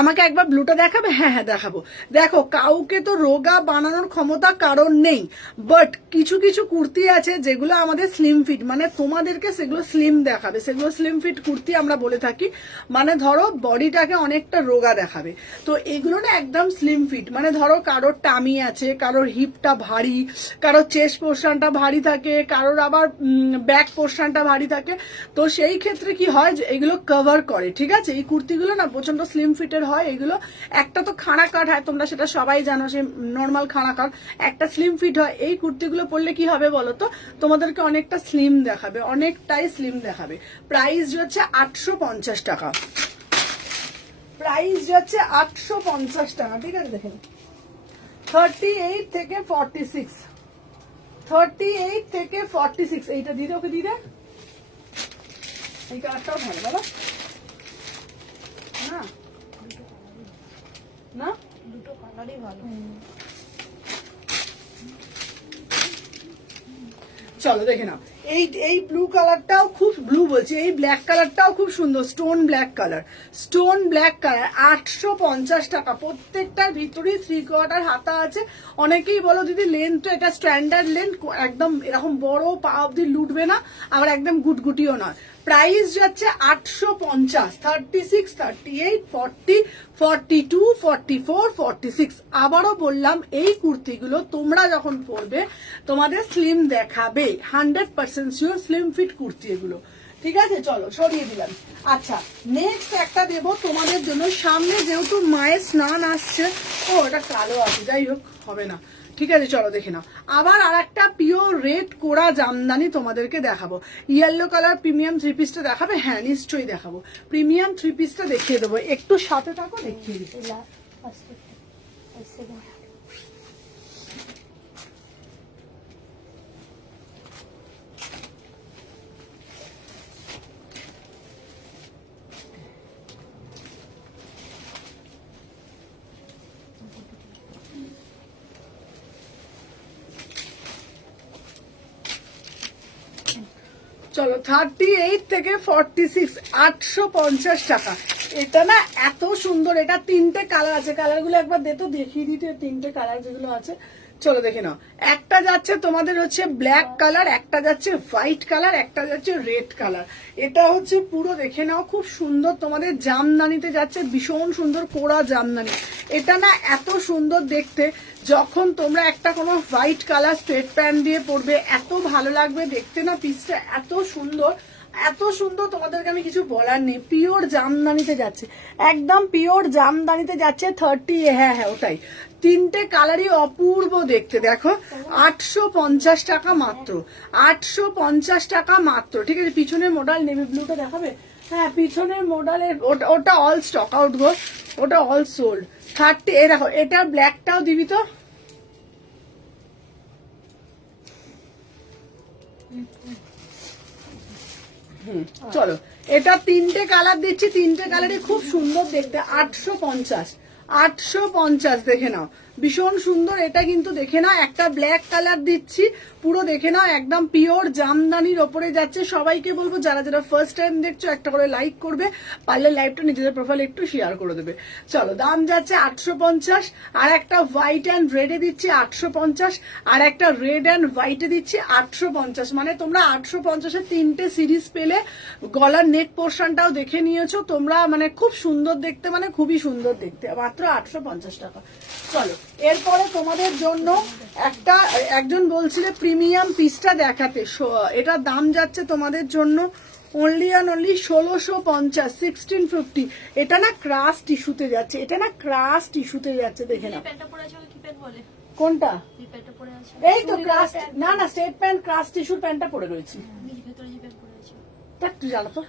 আমাকে একবার ব্লুটা দেখাবে, হ্যাঁ দেখাবো। দেখো কাউকে তো রোগা বানানোর ক্ষমতা কারণ নেই, বাট কিছু কিছু কুর্তি আছে যেগুলো আমাদের স্লিম ফিট, মানে তোমাদেরকে সেগুলো স্লিম দেখাবে, সেগুলো স্লিম ফিট কুর্তি আমরা বলে থাকি। মানে ধরো বডিটাকে অনেকটা রোগা দেখাবে, তো এগুলো না একদম স্লিম ফিট। মানে ধরো কারোর টামি আছে, কারোর হিপটা ভারী, কারোর চেস্ট পোর্শনটা ভারী থাকে, কারোর আবার ব্যাক পোর্শনটা ভারী থাকে, তো সেই ক্ষেত্রে কি হয় যে এগুলো কভার করে। ঠিক আছে, এই কুর্তিগুলো না প্রচন্ড স্লিম ফিটের হয়। এগুলো একটা তো খাড়া কাট হয়, তোমরা সেটা সবাই জানো, সে নর্মাল খাড়া কাট, একটা স্লিম ফিট হয়। এই কুর্তিগুলো পরলে কি হবে বলো তো, তোমাদেরকে অনেকটা স্লিম দেখাবে, অনেকটাই স্লিম দেখাবে। প্রাইস যাচ্ছে 850 টাকা। প্রাইস যাচ্ছে 850 টাকা। ঠিক আছে দেখেন, 38 থেকে 46, 38 থেকে 46। এইটা দিদে, ওকে দিদে, এই কালারটাও ভালো বাবা না, না দুটো কালারই ভালো। চলো দেখে নাও। এই ব্লু কালারটাও খুব, ব্লু বলছি, এই ব্ল্যাক কালারটাও খুব সুন্দর, স্টোন ব্ল্যাক কালার, 850 টাকা। প্রত্যেকটার ভিতরেই 3/4 হাতা আছে। অনেকেই বলো দিদি লেন্থটা এটা স্ট্যান্ডার্ড লেন্থ, একদম এরকম বড় পা অব্দি লুটবে না, আবার একদম গুটগুটিও নয়। প্রাইস যাচ্ছে 850। 36, 38, 40, 42, 44, 46। আবারও বললাম এই কুর্তিগুলো তোমরা যখন পরবে তোমাদের স্লিম দেখাবে, 100% শিওর স্লিম ফিট কুর্তি এগুলো। ঠিক আছে চলো সরিয়ে দিলাম। আচ্ছা নেক্সট একটা দেবো তোমাদের জন্য, সামনে যেহেতু মায়ের স্নান আসছে, ও এটা কালো আছে, যাই হোক হবে না। ঠিক আছে চলো দেখে নাও। আবার আর একটা পিওর রেড কোরা জামদানি তোমাদেরকে দেখাবো। ইয়েলো কালার প্রিমিয়াম 3 পিসটা দেখাবে, হ্যাঁ নিশ্চয়ই দেখাবো। প্রিমিয়াম 3 পিসটা দেখিয়ে দেবো, একটু সাথে থাকো দেখিয়ে দিচ্ছি। চলো 38 থেকে 46, 850 টাকা। এটা না এত সুন্দর, এটা 3টে কালার আছে, কালারগুলো একবার দে তো, দেখিয়ে দিতে 3টে কালার যেগুলো আছে। চলো দেখে নাও, একটা যাচ্ছে তোমাদের হচ্ছে ব্ল্যাক কালার, একটা যাচ্ছে হোয়াইট কালার, একটা যাচ্ছে রেড কালার। এটা হচ্ছে পুরো দেখে নাও, খুব সুন্দর তোমাদের জামদানিতে যাচ্ছে, ভীষণ সুন্দর কোরা জামদানি। এটা না এত সুন্দর দেখতে, যখন তোমরা একটা কোনো হোয়াইট কালার স্ট্রেট প্যান্ট দিয়ে পরবে এত ভালো লাগবে দেখতে না, পিসটা এত সুন্দর, এত সুন্দর, তোমাদেরকে আমি কিছু বলার নেই। পিওর জামদানিতে যাচ্ছে, একদম পিওর জামদানিতে যাচ্ছে 30, হ্যাঁ হ্যাঁ ওটাই। 3টে কালারই অপূর্ব দেখতে, দেখো 850 টাকা মাত্র, 850 টাকা মাত্র। ঠিক আছে, পিছনের মডেল নেভি ব্লুটা দেখাবে? হ্যাঁ, পিছনের মডেলের ওটা অল স্টক আউট গো, ওটা অল সোল্ড। 30, এই দেখো এটা ব্ল্যাকটাও দিবি তো। চলো, এটা 3টে কালার দিচ্ছি, 3টে কালারই খুব সুন্দর দেখতে, 850, 850 দেখে নাও, ভীষণ সুন্দর। এটা কিন্তু দেখে নাও, একটা ব্ল্যাক কালার দিচ্ছি, পুরো দেখে নাও একদম পিওর জামদানির ওপরে যাচ্ছে। সবাইকে বলবো যারা যারা ফার্স্ট টাইম দেখছো একটা করে লাইক করবে, পারলে লাইভটা নিজেদের প্রোফাইলে একটু শেয়ার করে দেবে। চলো, দাম যাচ্ছে 850, আর একটা হোয়াইট অ্যান্ড রেডে দিচ্ছি 850, আর একটা রেড অ্যান্ড হোয়াইটে দিচ্ছি 850। মানে তোমরা 850-এর 3টে সিরিজ পেলে, গলার নেক পোর্শনটাও দেখে নিয়েছো তোমরা, মানে খুব সুন্দর দেখতে, মানে খুবই সুন্দর দেখতে, মাত্র 850 টাকা। চলো, এরপরে তোমাদের জন্য একজন বলছিলে প্রিমিয়াম পিসটা দেখাতে, এটার দাম যাচ্ছে তোমাদের জন্য অনলি অ্যান্ড অনলি 1650, 1650। এটা না ক্রাশ টিস্যুতে যাচ্ছে, এটা না ক্রাশ টিস্যুতে যাচ্ছে, দেখে না। কোনটা? এই তো ক্রাশ, না না স্টেট প্যান্ট, ক্রাশ টিস্যুর প্যান্টটা পরে রয়েছে। তুই জানো তো,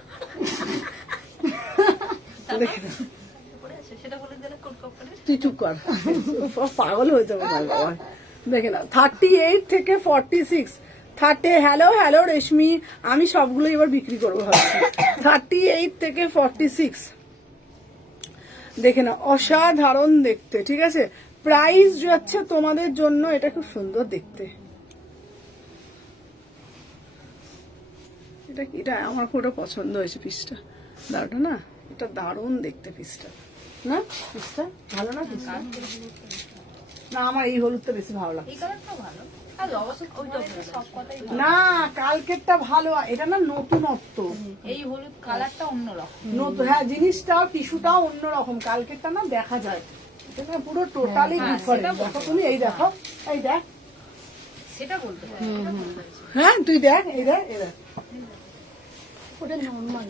তুই চুপ কর, পাগল হয়ে যাবো বাবা। দেখে না, 38 থেকে 46, 30, হ্যালো হ্যালো রেশমি, আমি সবগুলো এবার বিক্রি করবো ভাবছি। 38 থেকে 46 দেখে না, অসাধারণ দেখতে। ঠিক আছে, প্রাইস যাচ্ছে তোমাদের জন্য, এটা খুব সুন্দর দেখতে। এটা আমার খুব পছন্দ হয়েছে পিসটা, দাঁড়াটা না, এটা দারুণ দেখতে পিসটা, না পিসটা ভালো না? পিসটা না, আমার এই হলুদটা বেশি ভালো লাগে। না, কালকেরটা ভালো, এটা না নতুনত্ব, এই হলুদ কালারটা অন্যরকম নতুন। হ্যাঁ, জিনিসটাও টিস্যুটাও অন্যরকম, কালকেরটা না দেখা যায়, এটা পুরো টোটালি ডিফারেন্ট। দেখো তুমি, এই দেখো, এই দেখ, সেটা বলতে পারো। হ্যাঁ তুই দেখ, এই দেখ, এই দেখ, ওটা নরমাল।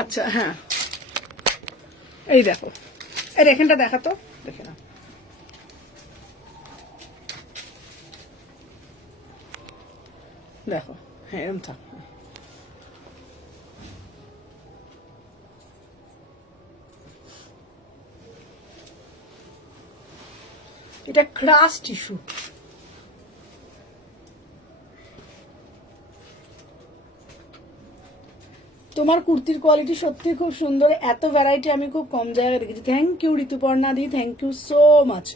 আচ্ছা হ্যাঁ, এই দেখো, এই এখানটা দেখা তো, দেখে না, দেখো, হ্যাঁ এরকম থাক। এটা ক্রাশ টিস্যু, তোমার কুর্তির কোয়ালিটি সত্যি খুব সুন্দর, এত ভ্যারাইটি আমি খুব কম জায়গায় দেখেছি। Thank you Rituparna di, thank you so much.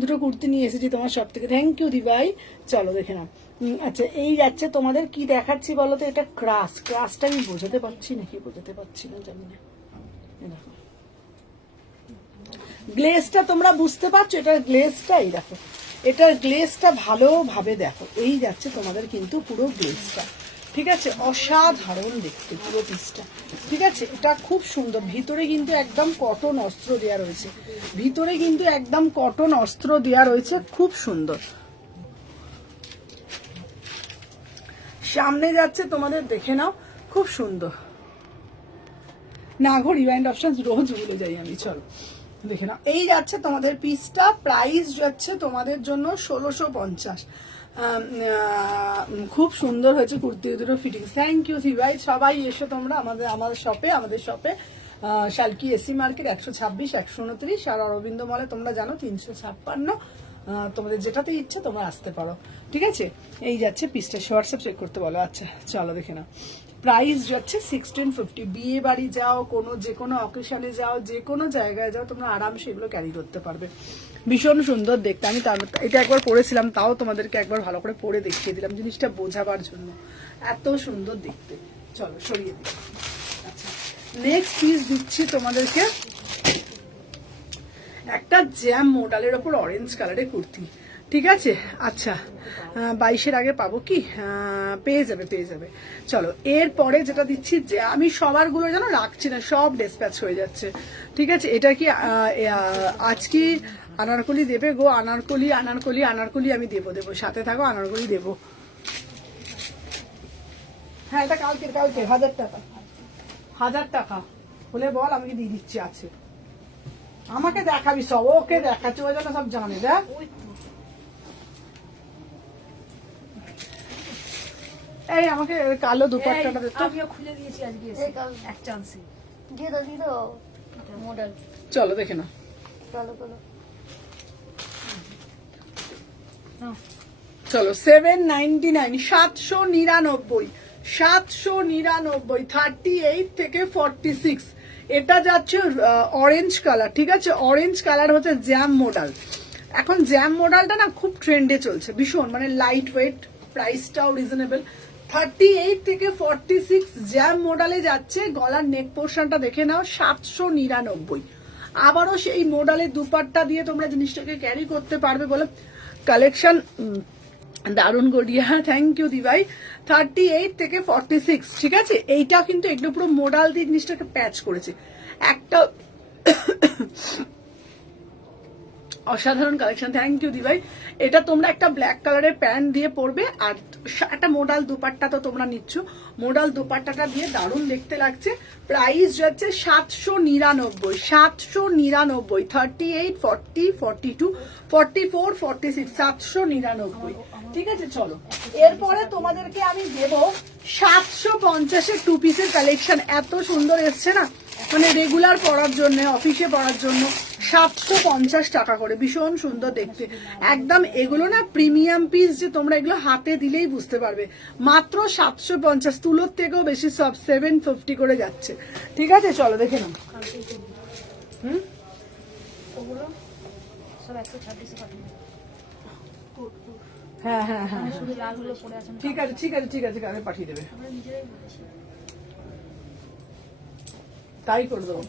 দুটো কুর্তি নিয়ে এসেছি তোমার সব থেকে, থ্যাংক ইউ দিভাই। চলো দেখে নাও। আচ্ছা, এই যাচ্ছে তোমাদের কি দেখাচ্ছি বলো তো, এটা ক্রাশ, ক্রাশটা আমি বোঝাতে পারছি নাকি বোঝাতে পারছি না জানি না। দেখো গ্লেজটা তোমরা বুঝতে পারছো, এটার গ্লেজটা, এই দেখো এটার গ্লেজটা ভালোভাবে দেখো, এই যাচ্ছে তোমাদের কিন্তু পুরো গ্লেজটা। ঠিক আছে, অসাধারণ দেখতে পুরো পিসটা। ঠিক আছে, এটা খুব সুন্দর, ভিতরে কিন্তু একদম কটন অস্ত্র দেওয়া রয়েছে, ভিতরে কিন্তু একদম কটন অস্ত্র দেওয়া রয়েছে, খুব সুন্দর। সামনে যাচ্ছে তোমাদের, দেখে নাও, খুব সুন্দর। না গো, রিওয়াইন্ড অপশন রোজ ভুলে যাই আমি। চলো দেখে নাও, এই যাচ্ছে তোমাদের পিসটা, প্রাইস যাচ্ছে তোমাদের জন্য 1650। খুব সুন্দর হয়েছে কুর্তি দুটো ফিটিংস। থ্যাংক ইউ ভাই, সবাই এসো তোমরা আমাদের শপে শালকি এসি মার্কেট 126, 129, আর অরবিন্দ মলে তোমরা জানো 356। তোমাদের যেটাতে ইচ্ছা তোমরা আসতে পারো। ঠিক আছে, এই যাচ্ছে পিসটা, হোয়াটসঅ্যাপ চেক করতে বলো। আচ্ছা চলো দেখে নাও, প্রাইস যাচ্ছে 1650। বিয়ে বাড়ি যাও, যে কোনো অকেশনে যাও, যে কোনো জায়গায় যাও, তোমরা আরামসে এগুলো ক্যারি করতে পারবে। ভীষণ সুন্দর দেখতে। আমি এটা একবার পরেছিলাম, তাও তোমাদেরকে একবার ভালো করে পরে দেখিয়ে দিলাম জিনিসটা বোঝাবার জন্য। এত সুন্দর দেখতে। চলো সরিয়ে দিই। আচ্ছা, নেক্সট পিস দিচ্ছি তোমাদেরকে একটা জ্যাম মডেলের ওপর অরেঞ্জ কালারের কুর্তি। ঠিক আছে, আচ্ছা 22-এর আগে পাবো কি? পেয়ে যাবে। চলো এরপরে যেটা দিচ্ছি, যে আমি সবারগুলো যেন রাখছি না, সব ডিসপ্যাচ হয়ে যাচ্ছে। ঠিক আছে, এটা কি আজ কি আনারকলি দেবে গো? আনারকলি আমি দেবো, সাথে থাকো, আনারকলি দেবো। হ্যাঁ, এটা কালকে 1000 টাকা। 1000 টাকা হলে বল, আমি দিয়ে দিচ্ছি। আছে, আমাকে দেখাবি সব, ওকে দেখাচ্ছি, ওই জন্য সব জানে। দেখ এই আমাকে কালো দুপাট্টাটা দে তো। আমিও খুলে দিয়েছি আজকে এক চান্সে। দিয়ে দাও মডেল। চলো দেখে নাও। চলো 799, 799, 38 থেকে 46। এটা যাচ্ছে অরেঞ্জ কালার। ঠিক আছে, অরেঞ্জ কালার হচ্ছে জ্যাম মডেল। এখন জ্যাম মডেলটা না খুব ট্রেন্ডে চলছে, ভীষণ, মানে লাইট ওয়েট, প্রাইসটাও রিজনেবল। 38 থেকে 46 জ্যাম মডেলে যাচ্ছে। গলার নেক পোর্শনটা দেখে নাও, 799। আবারও সেই মডেলের দুপাট্টা দিয়ে তোমরা জিনিসটাকে ক্যারি করতে পারবে বলে কালেকশন দারুণ গড়িয়া। Thank you দিভাই। 38 থেকে 46। ঠিক আছে, এইটা কিন্তু এগুলো পুরো মোডাল দিয়ে জিনিসটাকে প্যাচ করেছে। একটা অসাধারণ কালেকশন। Thank you দিভাই। এটা তোমরা একটা ব্ল্যাক কালারের প্যান্ট দিয়ে পরবে, আর একটা মোডাল দুপাট্টা তো তোমরা নিচ্ছ, মোডাল দুপাট্টাটা দিয়ে দারুণ দেখতে লাগছে। প্রাইস যাচ্ছে 799, 799। 38, 40, 42, 44, 46, 799। ঠিক আছে, চলো এরপরে তোমাদেরকে আমি দেবো 750-এর 2 পিসের কালেকশন। এত সুন্দর এসছে না, মানে রেগুলার পরার জন্য, অফিসে পরার জন্য 750 টাকা করে। ভীষণ সুন্দর দেখতে একদম। এগুলো না প্রিমিয়াম পিস, যে তোমরা এগুলো হাতে দিলেই বুঝতে পারবে। মাত্র 750, তুলোর থেকেও বেশি, সব 750 করে যাচ্ছে। ঠিক আছে, চলো দেখে নাও। ওগুলো সব 126 পাঠিয়ে। হ্যাঁ, শুধু লালগুলো পরে আছেন। ঠিক আছে, কালকে পাঠিয়ে দেবে। আমরা নিজেরাই বলেছি। তাই করে দেবো।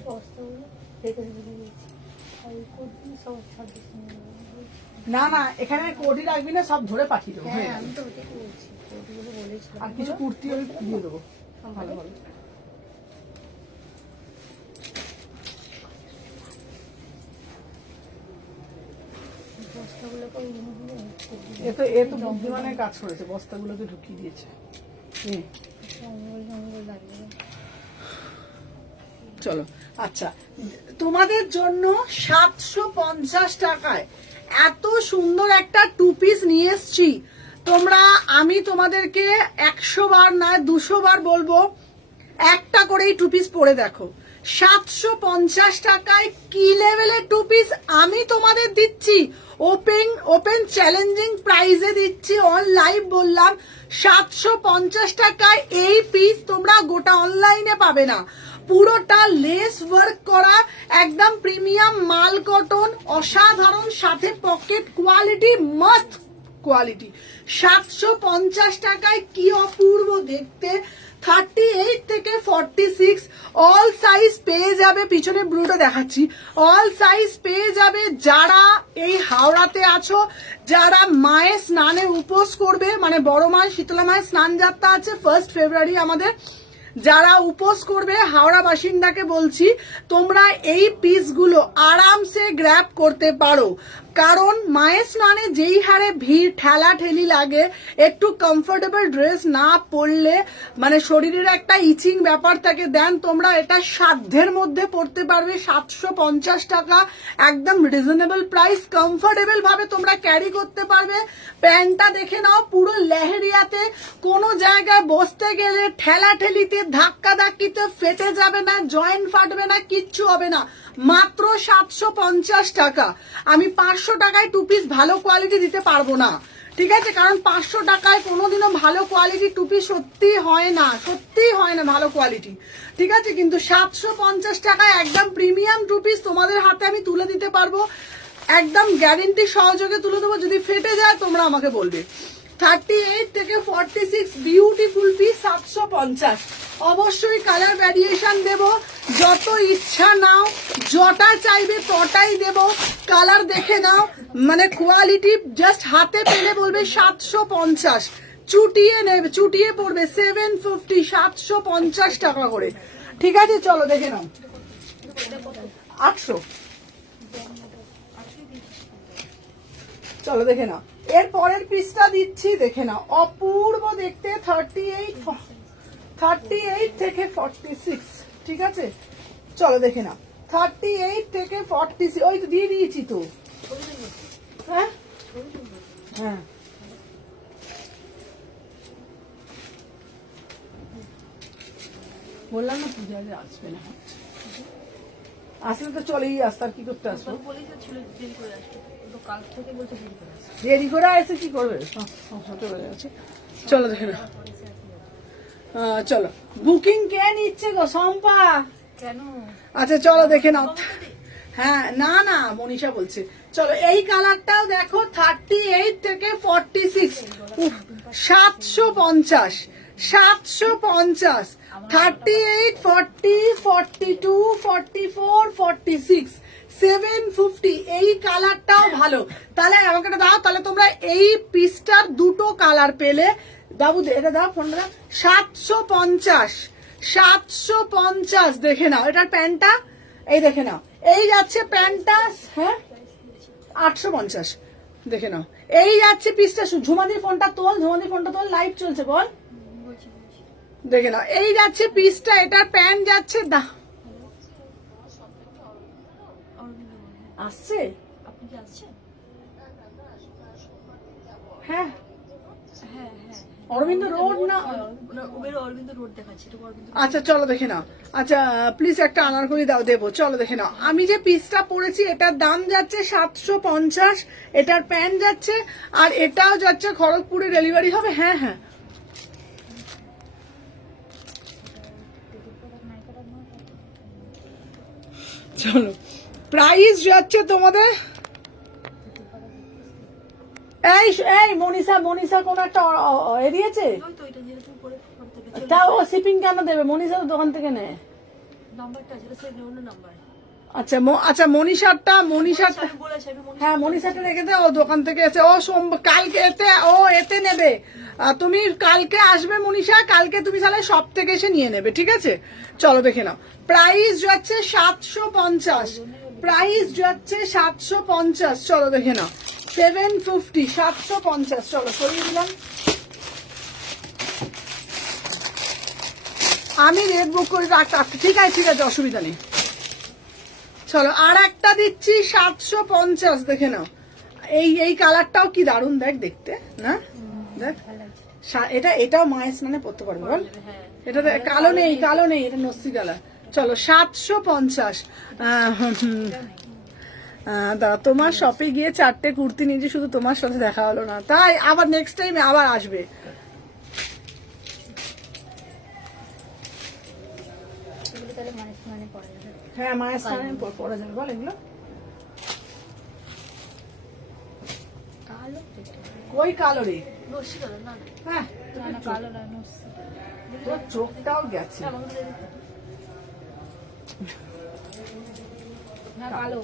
না, এখানে কোটি রাখবি না, সব ধরে পাঠিয়ে দেবো। হ্যাঁ, আমি তো ওটাই বলছি, ওগুলো বলেছিলাম। আর কিছু কুর্তি আমি দিয়ে দেবো। ভালো। এ তো বুদ্ধিমানের কাজ করেছে, বস্তাগুলোকে ঢুকিয়ে দিয়েছে। চলো, আচ্ছা তোমাদের জন্য 750 টাকায় এত সুন্দর একটা 2 পিস নিয়ে এসছি। আমি তোমাদেরকে 100 বার না 200 বার বলবো, একটা করেই 2 পিস পরে দেখো। 750 টাকায় কি লেভেলের 2 পিস আমি তোমাদের দিচ্ছি। ওপেন চ্যালেঞ্জিং প্রাইসে দিচ্ছি, অন লাইভ বললাম। 750 টাকায় এই পিস তোমরা গোটা অনলাইনে পাবে না। পুরোটা লেস ওয়ার্ক করা, একদম প্রিমিয়াম মাল কটন, অসাধারণ, সাথে পকেট কোয়ালিটি, মাস্ট কোয়ালিটি। 750 টাকায় কি অপূর্ব দেখতে। 38 থেকে 46 অল সাইজ পেয়ে যাবে। পিছনে ব্লুটা দেখাচ্ছি, অল সাইজ পেয়ে যাবে। যারা এই হাওড়াতে আছো, যারা মায়ের স্নানে উপোস করবে, মানে বড় মায়ের শীতলা মায়ের স্নান যাত্রা আছে 1 ফেব্রুয়ারি আমাদের, যারা উপোস করবে হাওড়া বাসিন্দাকে বলছি, তোমরা এই পিসগুলো আরামসে গ্র্যাব করতে পারো। কারণ মায়ের স্নানে যেই হারে ভিড় ঠেলাঠেলি লাগে, একটু কমফোর্টেবল ড্রেস না পরলে মানে শরীরের একটা ইচিং ব্যাপার থাকে। দেন তোমরা এটা সাধ্যের মধ্যে পড়তে পারবে। 750 টাকা একদম রিজনেবল প্রাইস, কমফোর্টেবল ভাবে তোমরা ক্যারি করতে পারবে। প্যান্টটা দেখে নাও, পুরো লেহেরিয়াতে, কোনো জায়গায় বসতে গেলে ঠেলাঠেলিতে ধাক্কা ধাক্কিতে ফেটে যাবে না, জয়েন্ট ফাটবে না, কিচ্ছু হবে না। মাত্র 750 টাকা। আমি 500 টাকায় 2 পিস ভালো কোয়ালিটি দিতে পারবো না। ঠিক আছে, কারণ 500 টাকায় কোনোদিনও ভালো কোয়ালিটি 2 পিস সত্যি হয় না ভালো কোয়ালিটি। ঠিক আছে, কিন্তু 750 টাকায় একদম প্রিমিয়াম 2 পিস তোমাদের হাতে আমি তুলে দিতে পারবো। একদম গ্যারেন্টি সহযোগে তুলে দেবো, যদি ফেটে যায় তোমরা আমাকে বলবে। 38 থেকে 46 বিউটিফুল পিস 750। অবশ্যই কালার ভ্যারিয়েশন দেব, যত ইচ্ছা নাও, যটা চাইবে তটাই দেব। কালার দেখে নাও, মানে কোয়ালিটি জাস্ট হাতে পেলে বলবে 750। চুটিয়ে নেবে, চুটিয়ে পড়বে 750, 750 টাকা করে। ঠিক আছে, চলো দেখে নাও। 800। চলো দেখে নাও, এর পরের পিসটা দিচ্ছি, দেখে নাও, অপূর্ব দেখতে। 38 থেকে 46। ঠিক আছে, চলো দেখে নাও। 38 থেকে 46, ওই তো দিয়ে দিয়েছি তো। হ্যাঁ হ্যাঁ, বললাম না পূজা আসবে না, আসলে তো চলেই আসতে, আর কি করতে আসবো। বলেই তো ছিল দেরি করে আসবে, তো কাল থেকে বলছে দেরি করে আসবে। দেরি করে এসে কি করবে, সংসারটা হয়ে যাচ্ছে। চলো দেখে নাও। চলো, বুকিং কে নিচ্ছে গো? সম্পা। কেন? আচ্ছা চলো দেখে নাও। হ্যাঁ, না না, মনীষা বলছে। চলো, এই কালারটাও দেখো, 38 থেকে 46। 750, 750। 38, 40, 42, 44, 46, 750। এই কালারটাও ভালো। তাহলে আমাকে এটা দাও, তাহলে তোমরা এই পিসটার দুটো কালার পেলে। বাবু এটা দাও, ফোনটা দাও। 750, 750 দেখে নাও। এটার প্যান্টটা এই দেখে নাও, এই যাচ্ছে প্যান্টটা। হ্যাঁ, 850 দেখে নাও। এই যাচ্ছে পিসটা। ঝুমাদি ফোনটা তোল, ঝুমাদি ফোনটা তোল, লাইভ চলছে, বল। দেখে নাও, এই যাচ্ছে পিসটা, এটার প্যান্ট যাচ্ছে আসছে। আপনি কি আসছেন? হ্যাঁ, হ্যাঁ, অরবিন্দ রোড না? অরবিন্দ রোড দেখাচ্ছে, এটা অরবিন্দ। আচ্ছা চলো দেখে নাও। আচ্ছা প্লিজ একটা আনারকলি দাও, দেবো। চলো দেখে নাও, আমি যে পিসটা পরেছি এটার দাম যাচ্ছে 750। এটার প্যান্ট যাচ্ছে, আর এটাও যাচ্ছে খড়গপুরে ডেলিভারি হবে। হ্যাঁ হ্যাঁ, চলো, প্রাইস যাচ্ছে তোমাদের। এই এই মনীষা, মনীষা কোন একটা এ দিয়েছে, ওই তো এটা যেটা তুমি পরে ফোন থেকে তাও ও শিপিং কেন দেবে? মনীষা তো দোকান থেকে নেয়। নাম্বারটা যেটা সেভ অন্য নাম্বার। আচ্ছা আচ্ছা, মনীষারটা আমি বলেছি, আমি মনে হ্যাঁ, মনীষাটা রেখে দে, ও দোকান থেকে এসে, ও কালকে এতে নেবে। তুমি কালকে আসবে মনীষা, কালকে তুমি তাহলে সব থেকে এসে নিয়ে নেবে। ঠিক আছে, চলো দেখে নাও। প্রাইস যাচ্ছে 750, প্রাইস যাচ্ছে 750। চলো দেখে নাও, 750, 750। চলো সরিয়ে দিলাম। আমি রেট বুক করে রাখতে। ঠিক আছে ঠিক আছে, অসুবিধা নেই। চলো, আর একটা দিচ্ছি 750 দেখে নাও। এই কালারটাও কি দারুণ দেখ দেখতে, না? দেখ, এটাও মায়ের স্নানে পড়তে পারবে, বল। এটা কালো নেই, কালো নেই, এটা নস্যি কালার। চলো 750। দাদা, তোমার শপে গিয়ে 4টে কুর্তি নিয়েছি, শুধু তোমার সাথে দেখা হলো না, তাই আবার নেক্সট টাইম আবার আসবে। তাহলে মানে পড়া যাবে। হ্যাঁ, মায়ের স্নানে পড়া যাবে, বল। এগুলো কালো কই কালো রে? নস্যি কালার না। হ্যাঁ, না, কালো না, নস্যি। তোর চোখটাও গেছে। না, কালো।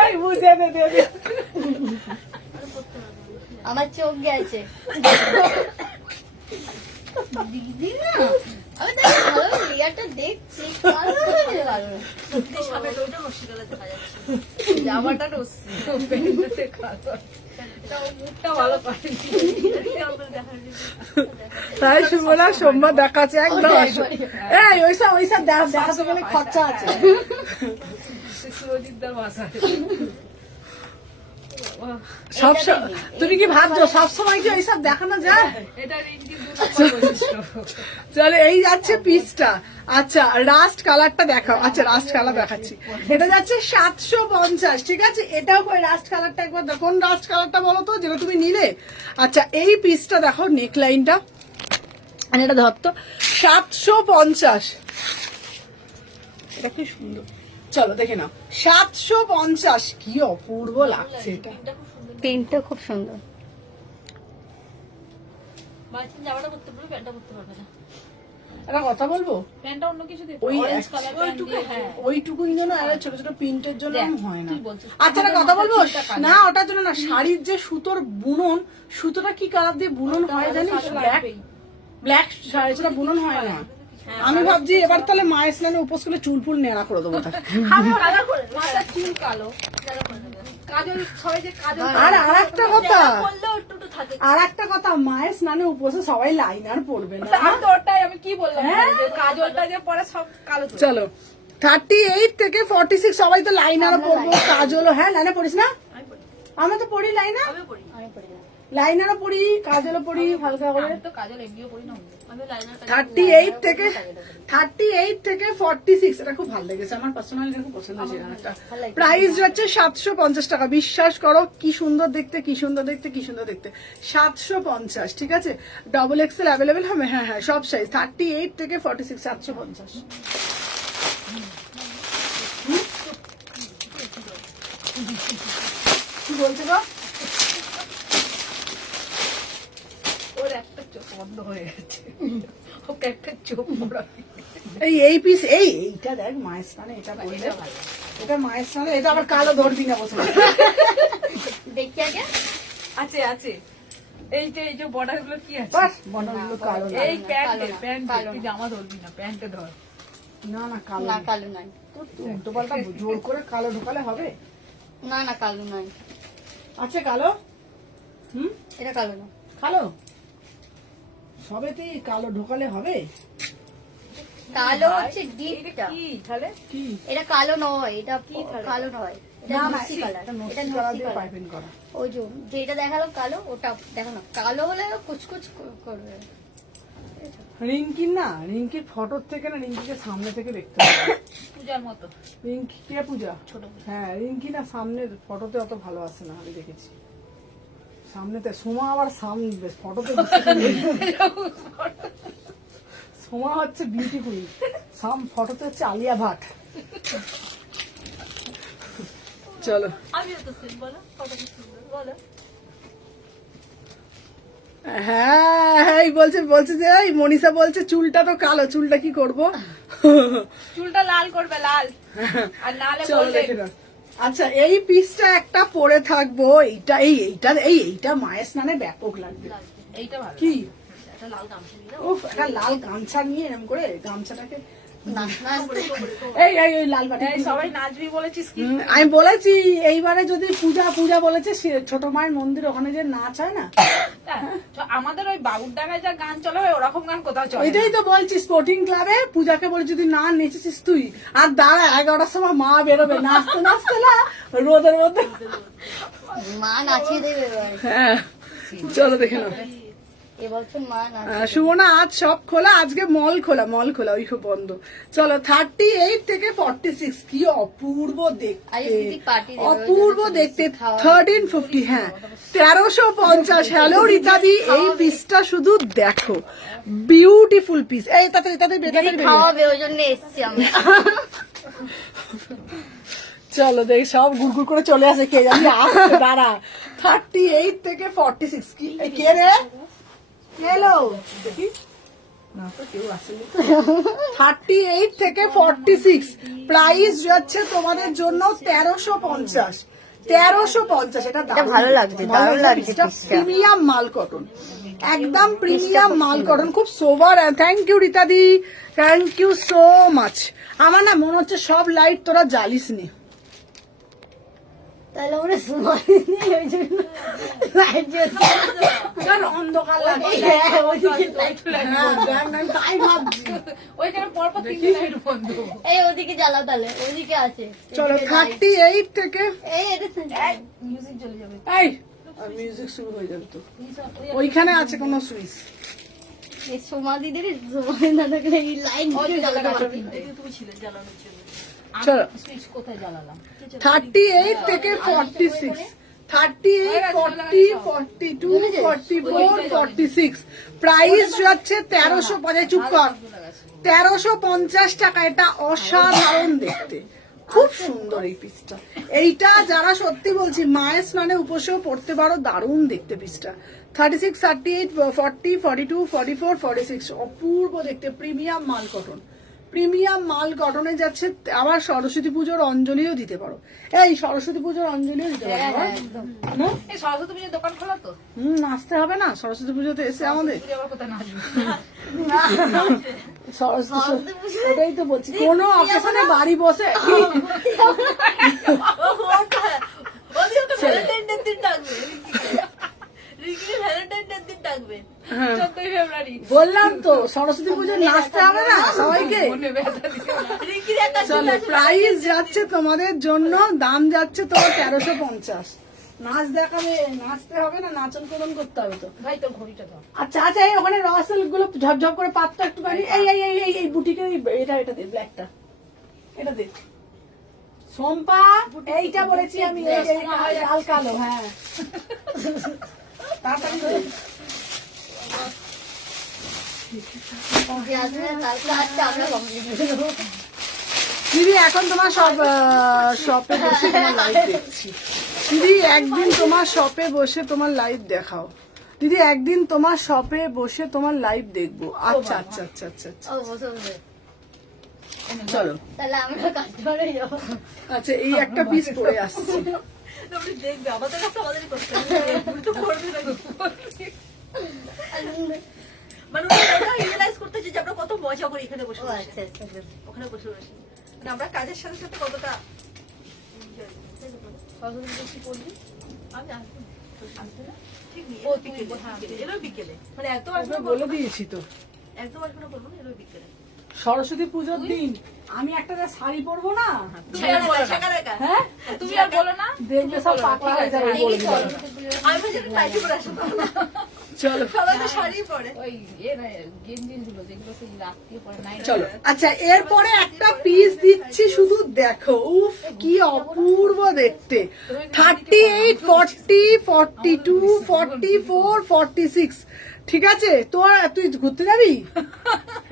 এই বুঝে দে। আমার চোখ গেছে। দিদি না, আমি তাই ভালো রিয়াটা দেখছি, কালো হচ্ছে ভালো। সামনে ওটা নস্যি কালার দেখা যাচ্ছে। জামাটা নস্যি, প্যান্টটা কালো। মুখটা ভালো পারেনি। তাই শুভনা সোমবার দেখাচ্ছে একদম। এই ওইসব দেখাতে গেলে খরচা আছে। তুমি কি ভাবছো সবসময় কি এইসব দেখানো যায়? চলো, এই যাচ্ছে পিসটা। আচ্ছা, রাস্ট কালারটা দেখাও। আচ্ছা, রাস্ট কালার দেখাচ্ছি। এটা যাচ্ছে 750। ঠিক আছে, এটাও রাস্ট কালারটা একবার দেখো। কোন রাস্ট কালারটা বলো তো, যেটা তুমি নিলে? আচ্ছা, এই পিসটা দেখো, নেকলাইনটা আর এটা ধরতো 750, এটা কি সুন্দর। চলো দেখে নাও 750, কি অপূর্ব লাগছে এটা। এটা খুব সুন্দর। প্রিন্টটা খুব সুন্দর। মাঝখানে জামাটা করতে পারবে, প্যান্টটা করতে পারবে না। একটা কথা বলবো, প্যান্টটা অন্য কিছু দিয়ে ওই অরেঞ্জ কালার প্যান্ট দিয়ে, হ্যাঁ ওইটুকুই জন্য আর ছোট ছোট প্রিন্টের জন্য দেখ, হয় না। তুই বলছিস। আচ্ছা একটা কথা বলবো, না ওটার জন্য না, শাড়ির যে সুতোর বুনন, সুতোটা কি কালার দিয়ে বুনন হয় জানিস? ব্ল্যাক, ব্ল্যাক শাড়ি সেটা বুনন হয় না। আমি ভাবছি এবার তাহলে মায়ের স্নানে উপোস করে চুল ফুল নেড়া করে দেবো। কালার করে মাথার চুল কালো যারা করে দেবে। কাজল সবাই যে কাজল আর আরেকটা কথা, করলেও একটু একটু থাকে। আর একটা কথা, মায়ের স্নানে উপোসে সবাই লাইনার পরবে না। আমি তো ওটাই আমি কি বললাম, যে কাজলটা যে পরে সব কালো চুল। চলো 38 থেকে 46 সবাই তো লাইনারও পরবো, কাজলও। হ্যাঁ লাইনার পড়িস না? আমি পড়ি, আমি তো পড়ি লাইনার, আমি পড়ি, আমি পড়ি না। লাইনারও পড়ি, কাজলও পড়ি হালকা করে। আমি তো কাজল এমনিও পড়ি না, আমি লাইনার 38 থেকে 46, এটা খুব ভালো লেগেছে আমার, পার্সোনালি এটা খুব পছন্দ হয়েছে এটা। প্রাইস হচ্ছে 750 টাকা। বিশ্বাস করো কি সুন্দর দেখতে, কি সুন্দর দেখতে, কি সুন্দর দেখতে। 750, ঠিক আছে। ডবল এক্সেল অ্যাভেলেবেল হবে, হ্যাঁ হ্যাঁ সব সাইজ। 38 থেকে 46, 750। কি বলছে গো? ওর একটা চোখ বন্ধ হয়ে গেছে, ওকে একটা চোখ মোড়া। এই পিস, এইটা দেখ মায়ের স্নানে এটা পরলে, এটা মায়ের স্নানে, এটা আবার কালো ধরবি না বসে। দেখি আগে। আছে আছে, এই যে বর্ডার গুলো কি আছে, বাস বর্ডারগুলো কালো না। এই প্যান্টে কালো না, প্যান্ট কালো তুই না। জামা ধরবি না, প্যান্টে ধর। না না কালো না না। কালো নয়। উল্টো পাল্টা জোর করে কালো ঢোকালে হবে? না না কালো নয়, আছে কালো? হুম, এটা কালো না। কালো সবেতেই কালো ঢোকালে হবে? কালো হচ্ছে এটা ডিপটা। কি তাহলে? কি এটা কালো নয়, এটা কি তাহলে? কালো নয়, এটা না না, নসি কালার। এটা এটা নকশি নসি কালার দিয়ে কালার। পাইপিং করা। ওই যেটা দেখালো কালো, ওটা দেখো না, কালো হলে কুচকুচ করবে। রিঙ্কির না, রিঙ্কির ফটোর থেকে না, রিঙ্কিকে সামনে থেকে দেখতে হবে। পূজার মতো রিঙ্কি কে? পূজা? ছোট পূজা। হ্যাঁ রিঙ্কি না সামনের ফটোতে অত ভালো আসে না, আমি দেখেছি। সামনেতে সোমা আবার সামনে ফটোতে সোমা হচ্ছে বিউটিফুল, ফটোতে হচ্ছে আলিয়া ভাট। চলো আমিও তো সেম, বলো কত কি সুন্দর, বলো। হ্যাঁ এই বলছে যে এই মনীষা বলছে চুলটা তো কালো, চুলটা কি করব? চুলটা লাল করবে, লাল, আর নালে চলো বলবে দেখে নাও। আচ্ছা এই পিসটা একটা পরে থাকবো, এইটা মায়ের স্নানে ব্যাপক লাগবে। এইটা ভালো। কি একটা লাল গামছা নিয়ে উফ, একটা লাল গামছা নিয়ে এরকম করে গামছাটাকে না না এই লাল বাটি। এই সবাই নাচবি বলেছিস কি? আমি বলেছি এইবারে যদি পূজা বলেছে ছোট মায়ের মন্দির, ওখানে যে নাচ হয় না, আমাদের ওই বাবুরডাঙ্গায় যা গান চলে হয় ওরকম গান কোথাও চলে না। ওইটাই তো বলছি। স্পোর্টিং ক্লাবে পূজাকে বলে যদি না নেচেছিস তুই, আর দাঁড়া 11টার সময় মা বেরোবে নাচতে নাচতে না রোদের মধ্যে। মা নাচিয়ে দেবে এবার। হ্যাঁ চলো দেখে নাও। এবছর মা নাচিয়ে সুমনা আজ সব খোলা, আজকে মল খোলা ওই খুব বন্ধ। চলো 38 থেকে 46, কি অপূর্ব আরে দেখতে, দিদি পার্টি দেবে, অপূর্ব ওই জন্য তো দেখতে। বেশি খাওয়া 1350, হ্যাঁ 1350। হ্যালো রিতাদি, এই পিসটা শুধু দেখো, বিউটিফুল পিস। এই তাড়াতাড়ি দিদি খাওয়াবে, ওই জন্য এসছি আমরা। চলো দেখ সব গুড়গুড় করে চলে আসে, কে জানি আসছে, দাঁড়া। 38 থেকে 46, কি এই কে রে? হ্যালো দেখি না তো কেউ আসেনি। 38 থেকে 46 প্রাইস যাচ্ছে তোমাদের জন্য 1350। 1350, এটা ভালো লাগছে, দারুণ লাগছে পিসটা। প্রিমিয়াম মাল কটন, একদম প্রিমিয়াম মাল কটন, খুব sober. Thank you Ritadi, thank you so much. আমার না মনে হচ্ছে সব লাইট তোরা জ্বালিস নি, তাহলে আমরা সময় নেই, ওই জন্য লাইট জ্বলছে। অন্ধকার লাগে। হ্যাঁ, ওইদিকে তাই ভাবছি। ওইখানে পরপর তিনটে লাইট বন্ধ। এই ওদিকে জ্বালাও, তাহলে ওইদিকে আছে। চলো 38 থেকে এই এটা মিউজিক চলে যাবে। এই মিউজিক শুরু হয়ে যাবে তো, ওইখানে আছে কোনো সুইচ? এই সোমা দিদির সময় না থাকলে এই লাইট জ্বালাতে পারবি না। তুমি ছিলে জ্বালানোর জন্য, চলো সুইচ কোথায় জ্বালালাম? 38 থেকে 46, 38, 40, 42, 44, 46 প্রাইস যাচ্ছে 1350। চুপ কর। 1350 টাকা। এটা অসাধারণ দেখতে, খুব সুন্দর এই পিসটা। এইটা যারা সত্যি বলছি মায়ের স্নানে উপসেও পড়তে পারো, দারুণ দেখতে পিসটা। 36, 38, 40, 42, 44, 46 অপূর্ব দেখতে। প্রিমিয়াম মাল কটন, প্রিমিয়াম মাল কটনে যাচ্ছে। আবার সরস্বতী পুজোর অঞ্জলিও দিতে পারো। এই সরস্বতী পুজোর অঞ্জলিও দিতে পারো। না? এই সরস্বতী পুজোর দোকান খোলা তো? নাচতে হবে না সরস্বতী পুজোতে এসে আমাদের? পুজো আবার কোথায় নাচবে? সরস্বতী ওটাই তো বলছি, কোনো অকেশনে বাড়ি বসে ওদিকে ভ্যালেন্টাইন ডে দিন ডাকবে, রিঙ্কিকে ভ্যালেন্টাইন ডে দিন ডাকবে 14 ফেব্রুয়ারি। বললাম তো সরস্বতী পুজো নাচতে হবে না সবাইকে। রিঙ্কির একটা চলো প্রাইস যাচ্ছে তোমাদের জন্য, দাম যাচ্ছে তোমার 1350। নাচ দেখাবে, নাচতে হবে না, নাচন কোদন করতে হবে তো। ভাই তোর ঘড়িটা দাও। আচ্ছা আচ্ছা, এই ওখানে রসেল গুলো ঝপঝপ করে পাতটা একটুখানি। এই এই এই এই বুটিকের এটা এটা দে, ব্ল্যাকটা এটা দে। সম্পা এইটা বলেছি আমি, এই যে লাল কালো। হ্যাঁ তাড়াতাড়ি দে। আমরা কমপ্লিট করে দেবো। দিদি এখন তোমার সব শপে বসে তোমার লাইভ দেখছি। দিদি একদিন তোমার শপে বসে তোমার লাইভ দেখাও। দিদি একদিন তোমার শপে বসে তোমার লাইভ দেখবো। আচ্ছা আচ্ছা আচ্ছা আচ্ছা আচ্ছা, ও বসে বসে। চলো। তাহলে আমরা কাস্টমারে যাবো। আচ্ছা এই একটা পিস পরে আসছে। তুমি দেখবে আমাদের কাছে আমাদেরই করতে হবে, তুমি তো করবে না। মানে ওরা রিয়েলাইজ করতে যে আমরা কত মজা করি এখানে বসে ও বসে। আচ্ছা আচ্ছা আচ্ছা। ওখানে বসে বসে মানে আমরা কাজের সাথে সাথে কতটা সরস্বতী পুজো কি করবি? আমি আসবো না। আসবে না? ঠিক নেই, এলো বিকেলে। এলো বিকেলে, মানে এত আসবে বলে দিয়েছি তো একদম আসবে না বলবো না, এলো বিকেলে। সরস্বতী পুজোর দিন আমি একটা শাড়ি পরবো না, হ্যাঁ তুমি আর বলো না, দেখবে সব পাকলা হয়ে যাবে বলে দিলাম। আমি বলছি পাইতে পরে আসবো। চলো সবাই তো শাড়ি পরে। ওই গেঞ্জি গুলো যেগুলো সেই রাত্রি পরে নাই চলো। আচ্ছা এরপরে একটা পিস দিচ্ছি, শুধু দেখো। উফ কি অপূর্ব দেখতে। 38, 40, 42, 44, 46 ঠিক আছে। তুই ঘুরতে যাবি?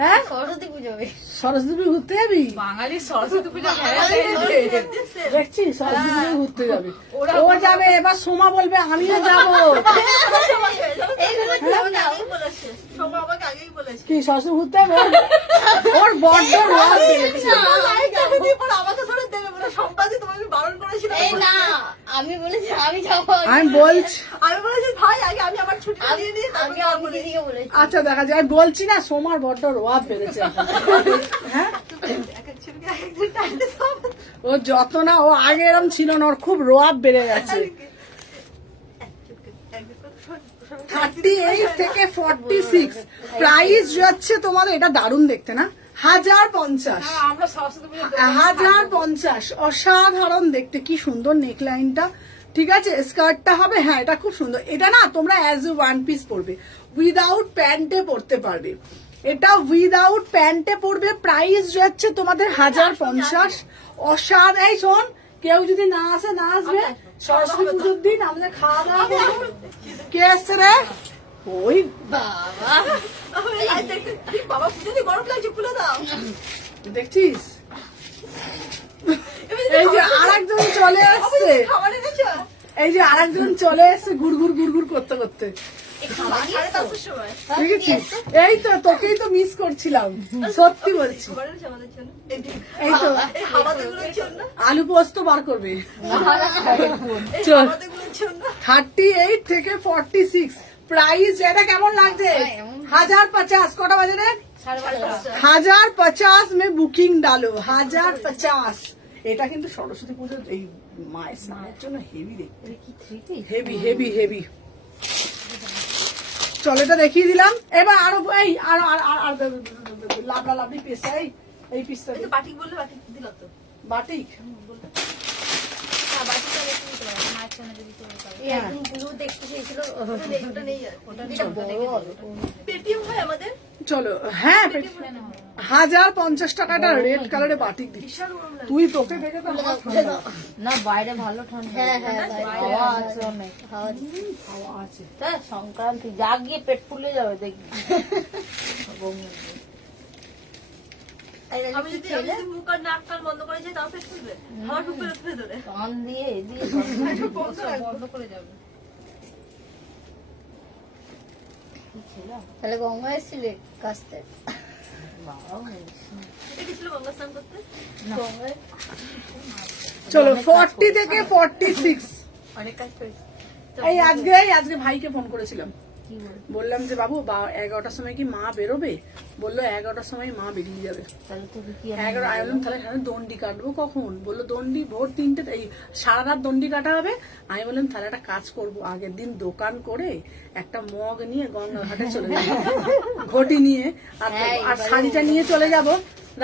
হ্যাঁ সরস্বতী পুজো হবে। সরস্বতী পুজো ঘুরতে যাবি? বাঙালি সরস্বতী পুজো দেখছি সরস্বতী পুজো ঘুরতে যাবে। ও যাবে, এবার সোমা বলবে আমিও যাবো। কি সরস্বতী ঘুরতে যাবে? ওর বড্ড রাগ বেড়েছে। এই না, আমি বলেছি আমি যাবো। আমি বলছি আমি বলেছি ভাই আগে আমি আমার ছুটি নিয়ে নিই, আমি আমি দিদিকে বলেছি। আচ্ছা দেখা যায়, আমি বলছি না সোমার বড্ড রাগ বেড়েছে এখন। হ্যাঁ এক এক ছুটি এক একদিন টাইমে সব ও যত না, ও আগে এরম ছিল না, ওর খুব রোয়াব বেড়ে গেছে। 38 থেকে 46 প্রাইস যাচ্ছে তোমাদের। এটা দারুণ দেখতে না? 1050। আমরা সরস্বতী পুজো 1050 অসাধারণ দেখতে। কি সুন্দর নেকলাইনটা, ঠিক আছে। স্কার্টটা হবে, হ্যাঁ এটা খুব সুন্দর। এটা না তোমরা অ্যাজ এ ওয়ান পিস পরবে, উইদাউট প্যান্টে পরতে পারবে। এটা উইদাউট প্যান্টে পরবে। প্রাইস যাচ্ছে তোমাদের 1050। অসাধারণ। এই শোন, কেউ যদি না আসে না আসবে, সরস্বতী পুজোর দিন আমাদের খাওয়া দাওয়া করবো। কে আসছে রে? ওই বাবা বাবা পুজো দিয়ে গরম লাগছে, খুলে দাও। দেখছিস, এই যে আরেকজন চলে আসছে, খাবার এনেছো? এই যে আরেকজন চলে এসছে গুড়গুড় গুড়গুড় করতে করতে। 5:30 সময় দেখেছিস? এই তো তোকেই তো মিস করছিলাম, সত্যি বলছি। খাবার এনেছো আমাদের জন্য? এই তো এই হাওয়াতেগুলোর জন্য, আলু পোস্ত বার করবে। এই চল। হাওয়াতেগুলোর জন্য। 38 থেকে 46 প্রাইস। এটা কেমন লাগছে? 1050। কটা বাজে রে? 1050 মে বুকিং ডালো। 1050। এটা কিন্তু সরস্বতী পুজোর এই মায়ের স্নানের জন্য হেভি দেখতে, হেভি হেভি হেভি। চল এটা দেখিয়ে দিলাম। এবার আরো এই আরো আর লাবড়া লাবড়ি পিসটা, এই পিসটা এই তো বাটিক বললে বাটিক দিল তো। বাটিক। বাটিটা রেখে দিতে পারো, মায়ের সামনে যদি কেউ খাবে। এই একদম ব্লু দেখতে চেয়েছিল ওটা নেই, ওটা নেই আর। এটা বড় হবে। পেটিএম হয় আমাদের চলো হ্যাঁ 1050 টাকাটা রেড কালারে বাটিক দিচ্ছি বিশাল গরম লাগে। তুই তোকে দেখে তো আমার ঠান্ডা লাগছে। না বাইরে ভালো ঠান্ডা। হ্যাঁ হ্যাঁ হাওয়া আছে অনেক। হাওয়া আছে তা সংক্রান্তি যা গিয়ে পেট ফুলে যাবে দেখবি। আমি যদি মুখ আর নাক কান বন্ধ করে যাই তাও পেট ফুলবে, আমার ঢুকবে না ভেতরে। কান দিয়ে এদিকে বন্ধ করে যাবে। কি ছিল? তাহলে গঙ্গা এসেছিলে কাছতে বাবা বলিস না। এটা কি ছিল গঙ্গা স্নান করতে? গঙ্গায় চলো 40 থেকে 46 অনেক কাজ করেছি। এই আজকে ভাইকে ফোন করেছিলাম, কি বল? বললাম যে বাবু 11টার সময় কি মা বেরোবে? বললো 11টার সময় মা বেরিয়ে যাবে। তাহলে তোকে কি 11 আমি বললাম তাহলে দণ্ডি কাটবো কখন? বললো দণ্ডি ভোর 3টে, এই সারা রাত দণ্ডি কাটা হবে। আমি বললাম তাহলে একটা কাজ করব, আগের দিন দোকান করে একটা মগ নিয়ে গঙ্গা ঘাটে চলে যাবো, ঘটি নিয়ে আর শাড়িটা নিয়ে চলে যাব।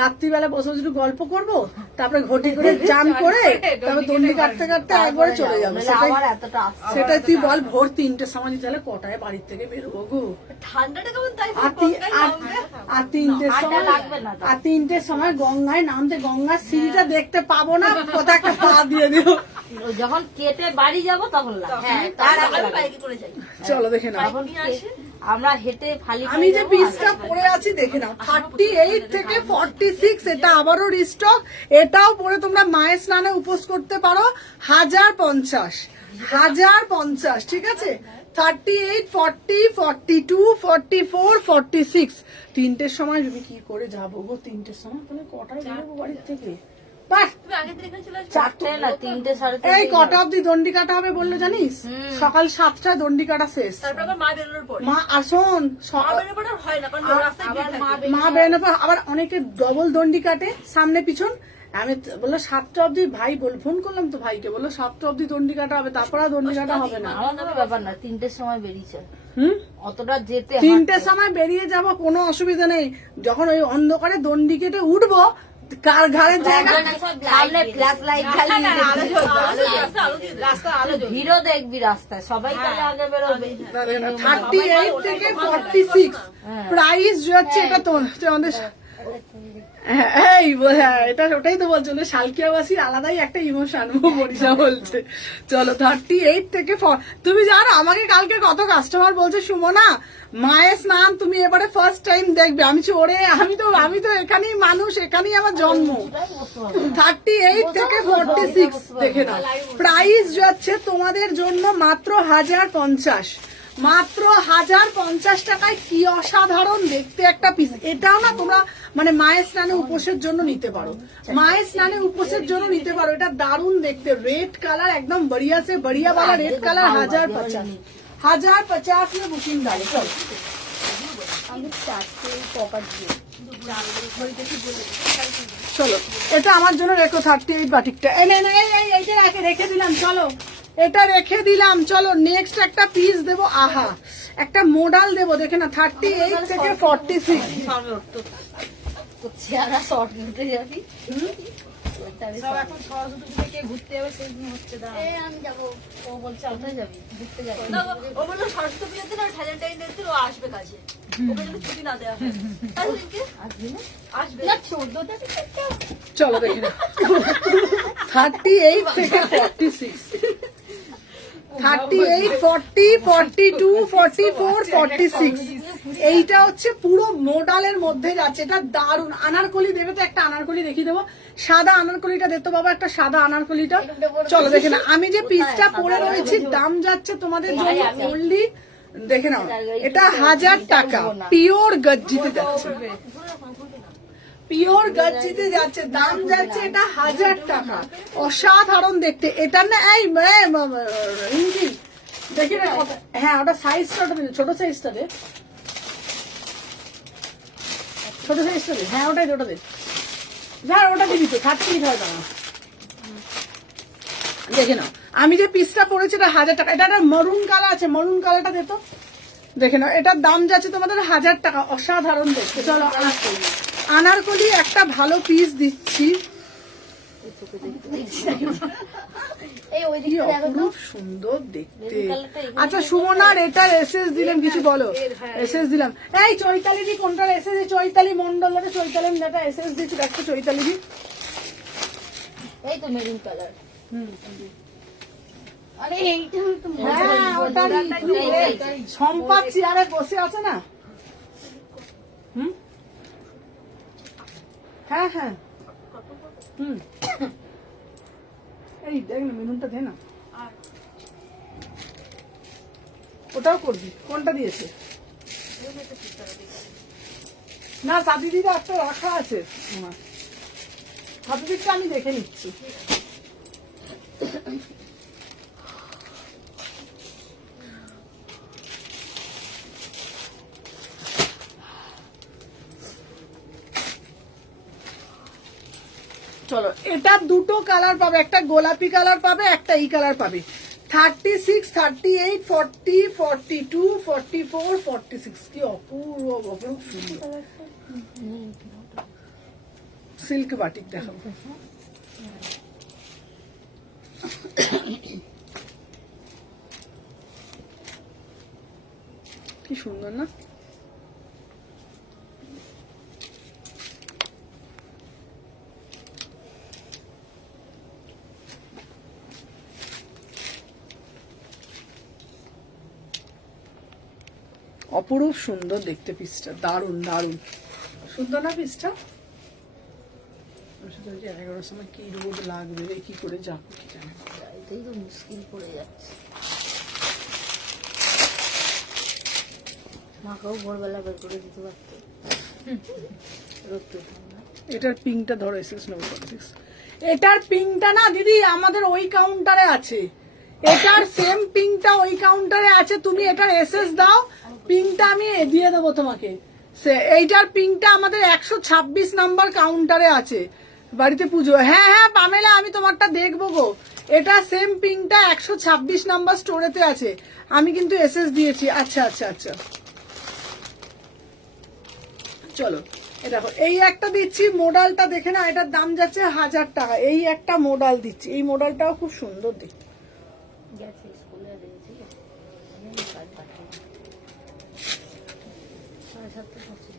রাত্রিবেলা বসে বসে একটু গল্প করব, তারপরে ঘটি করে চান করে তারপরে দণ্ডি কাটতে কাটতে একবারে চলে যাবো। আবার এতটা আসছে। সেটাই তুই বল, ভোর 3টের সময় তাহলে কটায় বাড়ির থেকে বেরোবো গো? ঠান্ডাটা কেমন তাই আর 3টের সময় গঙ্গায় নামতে, গঙ্গার সিঁড়িটা দেখতে পাবো না, কোথাও একটা পা দিয়ে দিও। যখন কেটে বাড়ি যাব তখন লাগবে। হ্যাঁ, তার আগে আমি বাইকে করে যাই। চলো দেখে নাও, তখন আমরা হেঁটে ফালি আমি যে পিসটা পরে আছি দেখে নাও, 38 থেকে 46, এটা আবারও রিস্টক। এটাও পরে তোমরা মায়ের স্নানে উপোস করতে পারো। 1050, ঠিক আছে? 38, 40, 42, 44, 46। 3টের সময় তুমি কি করে যাবো গো? 3টের সময় তাহলে কটায় বেরোবো বাড়ির থেকে? বাহ, তুমি আগের দিন এখানে চলে আসবে। 4টে না 3টে 3:30। এই কটা অব্দি দণ্ডি কাটা হবে বললো জানিস? সকাল 7টায় দণ্ডি কাটা শেষ। তারপর আবার মা বেরোনোর পরে। মা আসুন, মা বেরোনোর পরে আর হয় না, কারণ রাস্তায় ভিড় থাকে। মা বেরোনোর পর আবার অনেকে ডবল দণ্ডি কাটে সামনে পিছন। আমি বললো 7টা অব্দি, ভাই ফোন করলাম তো ভাইকে, বললো 7টা অব্দি দণ্ডি কাটা হবে, তারপর আর দণ্ডি কাটা হবে না। আমার কোনো ব্যাপার না, 3টের সময় বেরিয়েছে। অতটা যেতে 3টের সময় বেরিয়ে যাব, কোনো অসুবিধা নেই। যখন ওই অন্ধকারে দণ্ডি কেটে উঠবো, কার ঘাড়ের জায়গা সামনে ফ্ল্যাশ লাইট জ্বালিয়ে আলো দিয়ে দেবে। রাস্তা আলো ভিড়ও দেখবি রাস্তায়, সবাই তাহলে আগে বেরোবে। 38 থেকে 46 প্রাইস যাচ্ছে। এটা তো আমাদের এটা ওটাই তো বলছো, শালকিয়াবাসীর আলাদাই একটা ইমোশন মনীষা বলছে। চলো 38 থেকে তুমি জানো আমাকে কালকে কত কাস্টমার বলছে, সুমনা মায়ের স্নান তুমি এবারে ফার্স্ট টাইম দেখবে। আমি ওরে আমি তো এখানেই মানুষ, এখানেই আমার জন্ম। 38 থেকে 46 দেখে নাও, প্রাইস যাচ্ছে তোমাদের জন্য মাত্র 1050। মাত্র 1050 টাকায় কি অসাধারণ দেখতে একটা পিস। এটাও না তোমরা মানে মায়ের স্নানে উপোসের জন্য নিতে পারো, মায়ের স্নানে উপোসের জন্য নিতে পারো। এটা দারুণ দেখতে, রেড কালার একদম বড়িয়া সে বড়িয়া वाला রেড কালার। 1050 में बुकिंग डालो। चलो আমি 4টে পকেট দিয়ে চলো এটা আমার জন্য রেখো 38 বাটিকটা। এইটা রেখে দিলাম। চলো এটা রেখে দিলাম। চলো নেক্সট একটা পিস দেবো। আহা, একটা মডেল দেবো দেখে না, 38 থেকে 46। তো চেহারা শর্ট নিতে যাবি। এখন সরস্বতী থেকে ঘুরতে যাবে, সেই দিন হচ্ছে দাঁড়া। এই আমি যাবো। ও বলছে কোথায় যাবি? ঘুরতে যাবি? না, ও বললো সরস্বতী পুজোর দিন আর ভ্যালেন্টাইন দিন ও আসবে কাজে, ওকে যদি ছুটি না দেওয়া হয়। তাই দিনকে আসবি না? আসবে। না 14টা থেকে চলো দেখে না, 38 থেকে 46, 38, 40, 42, 44, 46। এইটা হচ্ছে পুরো মোডালের মধ্যে যাচ্ছে। এটা দারুন। আনারকলি দেবে তো, একটা আনারকলি দেখিয়ে দেবো। সাদা আনারকলিটা দেখতে বাবা, একটা সাদা আনারকলিটা। চলো দেখে না, আমি যে পিসটা পরে রয়েছি দাম যাচ্ছে তোমাদের জন্য অনলি দেখে নাও, এটা 1000 টাকা। পিওর গজ্জিতে যাচ্ছে, পিওর গজ্জিতে যাচ্ছে, দাম যাচ্ছে এটা 1000 টাকা। অসাধারণ দেখতে। এটা না এই ইঞ্জিন দেখি না, হ্যাঁ ওটা সাইজটা, ছোট সাইজটা দে, ছোট সাইজটা দে। হ্যাঁ ওটাই, ওটা দে। হ্যাঁ ওটা দিবি তো, 38 হয় দাম। দেখে নাও, আমি যে পিসটা পরেছি এটা 1000 টাকা। এটা একটা মরুন কালার আছে, মরুন কালারটা দে তো। দেখে নাও, এটার দাম যাচ্ছে তোমাদের 1000 টাকা। অসাধারণ দেখতে। চলো আনারকলি একটা ভালো পিস দিচ্ছি। চোখে দেখতে দেখছি এই ওই কি দিকটা দেখো তো অপরূপ সুন্দর দেখতে। মেরুন কালারটা এখানে আচ্ছা সুমনার এটার এসএস দিলাম, কিছু বলো। এসএস দিলাম। এই চৈতালি দি কোনটার এসএস? চৈতালি মন্ডল, চৈতালি যেটা এসএস দিচ্ছি দেখো, চৈতালি দি। এই তো মেরুন কালার হুম, আরে এইটা তো হ্যাঁ ওটারই। সম্পাদ চেয়ারে বসে আছে না? হুম, হ্যাঁ হ্যাঁ, হুম, এই দেখ না মেনুনটা দে না। ওটাও করবি? কোনটা দিয়েছে? না সাথী দিদা একটা রাখা আছে, সাথী দিকটা আমি দেখে নিচ্ছি। চলো, এটা দুটো কালার পাবে, একটা গোলাপি কালার পাবে, একটা এই কালার পাবে। 36, 38, 40, 42, 44, 46। কি অপূর্ব অপূর্ব সুন্দর সিল্ক বাটিক দেখো। কি সুন্দর না? অপরূপ সুন্দর দেখতে পিসটা, দারুণ দারুণ সুন্দর না পিসটা? 11টার সময় কি রোদ লাগবে রে, কি করে যাবো কি জানি। এটাই তো মুশকিল পড়ে যাচ্ছে। মাকেও ভোরবেলা বের করে দিতে পারতো, রোদ্দুর ঠান্ডা। এটার পিঙ্কটা ধরো, এসএস নেবো। এটার পিঙ্কটা না দিদি আমাদের ওই কাউন্টারে আছে, এটার সেম পিঙ্কটা ওই কাউন্টারে আছে। তুমি এটার এসএস দাও, পিঙ্কটা আমি দিয়ে দেবো তোমাকে। এইটার পিঙ্কটা আমাদের 126 নাম্বার কাউন্টারে আছে, বাড়িতে পুজো। হ্যাঁ হ্যাঁ পামেলা, আমি তোমারটা দেখবো গো। এটা সেম পিঙ্কটা 126 নাম্বার স্টোরেতে আছে, আমি কিন্তু এসএস দিয়েছি। আচ্ছা আচ্ছা আচ্ছা, চলো এই দেখো, এই একটা দিচ্ছি, মডেলটা দেখে না, এটার দাম যাচ্ছে 1000 টাকা। এই একটা মডেল দিচ্ছি, এই মডেলটাও খুব সুন্দর দেখতে। গেছে স্কুলে দিয়েছি, কাজ পাঠিয়ে 7:30 পৌঁছে।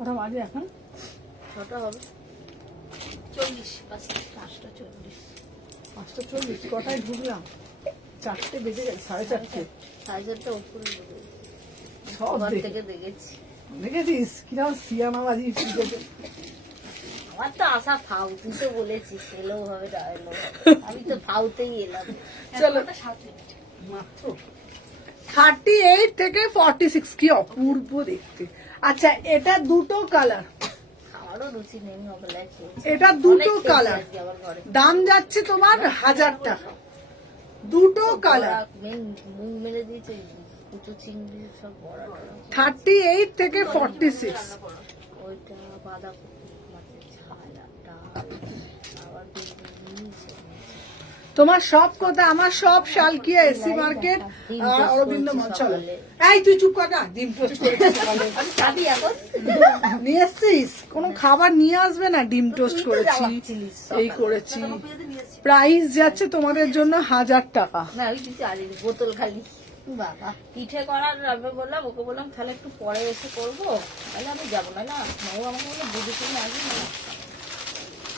ওটা মাঝে এখন 6টা হবে, 40, 5:40। 5:40। কটায় ঢুকলাম? 4টে বেজে গেছে, 4:30। 4:30 উপরে সব ঘর থেকে দেখেছি। দেখেছিস কিরকম সিয়ামাবাজি শিখেছে। আমার তো আশা ফাউ, তুই তো বলেছিস এলেও হবে না এলেও হবে, আমি তো ফাউতেই এলাম। চলো মাত্র 38 থেকে 46। কি অপূর্ব দেখতে। আচ্ছা এটা দুটো কালার, আমারও রুচি নেই অবেলায় খেয়েছি। এটা দুটো অনেক খেয়েছি কালার, আজকে আমার ঘরে। দাম যাচ্ছে তোমার 1000 টাকা। দুটো কালার, মুখ মেরে দিয়েছে, কুচো চিংড়ি সব বড়া টড়া। 38 থেকে 46। ওইটা বাঁধাকপি, মাছের ঝাল, ডাল, আবার বেগুনি, তোমার সব কথা, আমার সব শালকিয়া এসি মার্কেট আর অরবিন্দ মল। চলো এই তুই চুপ কর না, ডিম টোস্ট করেছিস সকালে। খাবি এখন? নিয়ে এসছিস? কোনো খাবার নিয়ে আসবে না? ডিম টোস্ট করেছি, এই করেছি। প্রাইস যাচ্ছে তোমাদের জন্য 1000 টাকা। না আমি কিছু আনিনি, বোতল খালি। বাবা পিঠে করার আমি বললাম, ওকে বললাম তাহলে একটু পরে এসে করবো, তাহলে আমি যাবো না। না ও আমাকে বললো বুঝে শুনে আসবি না।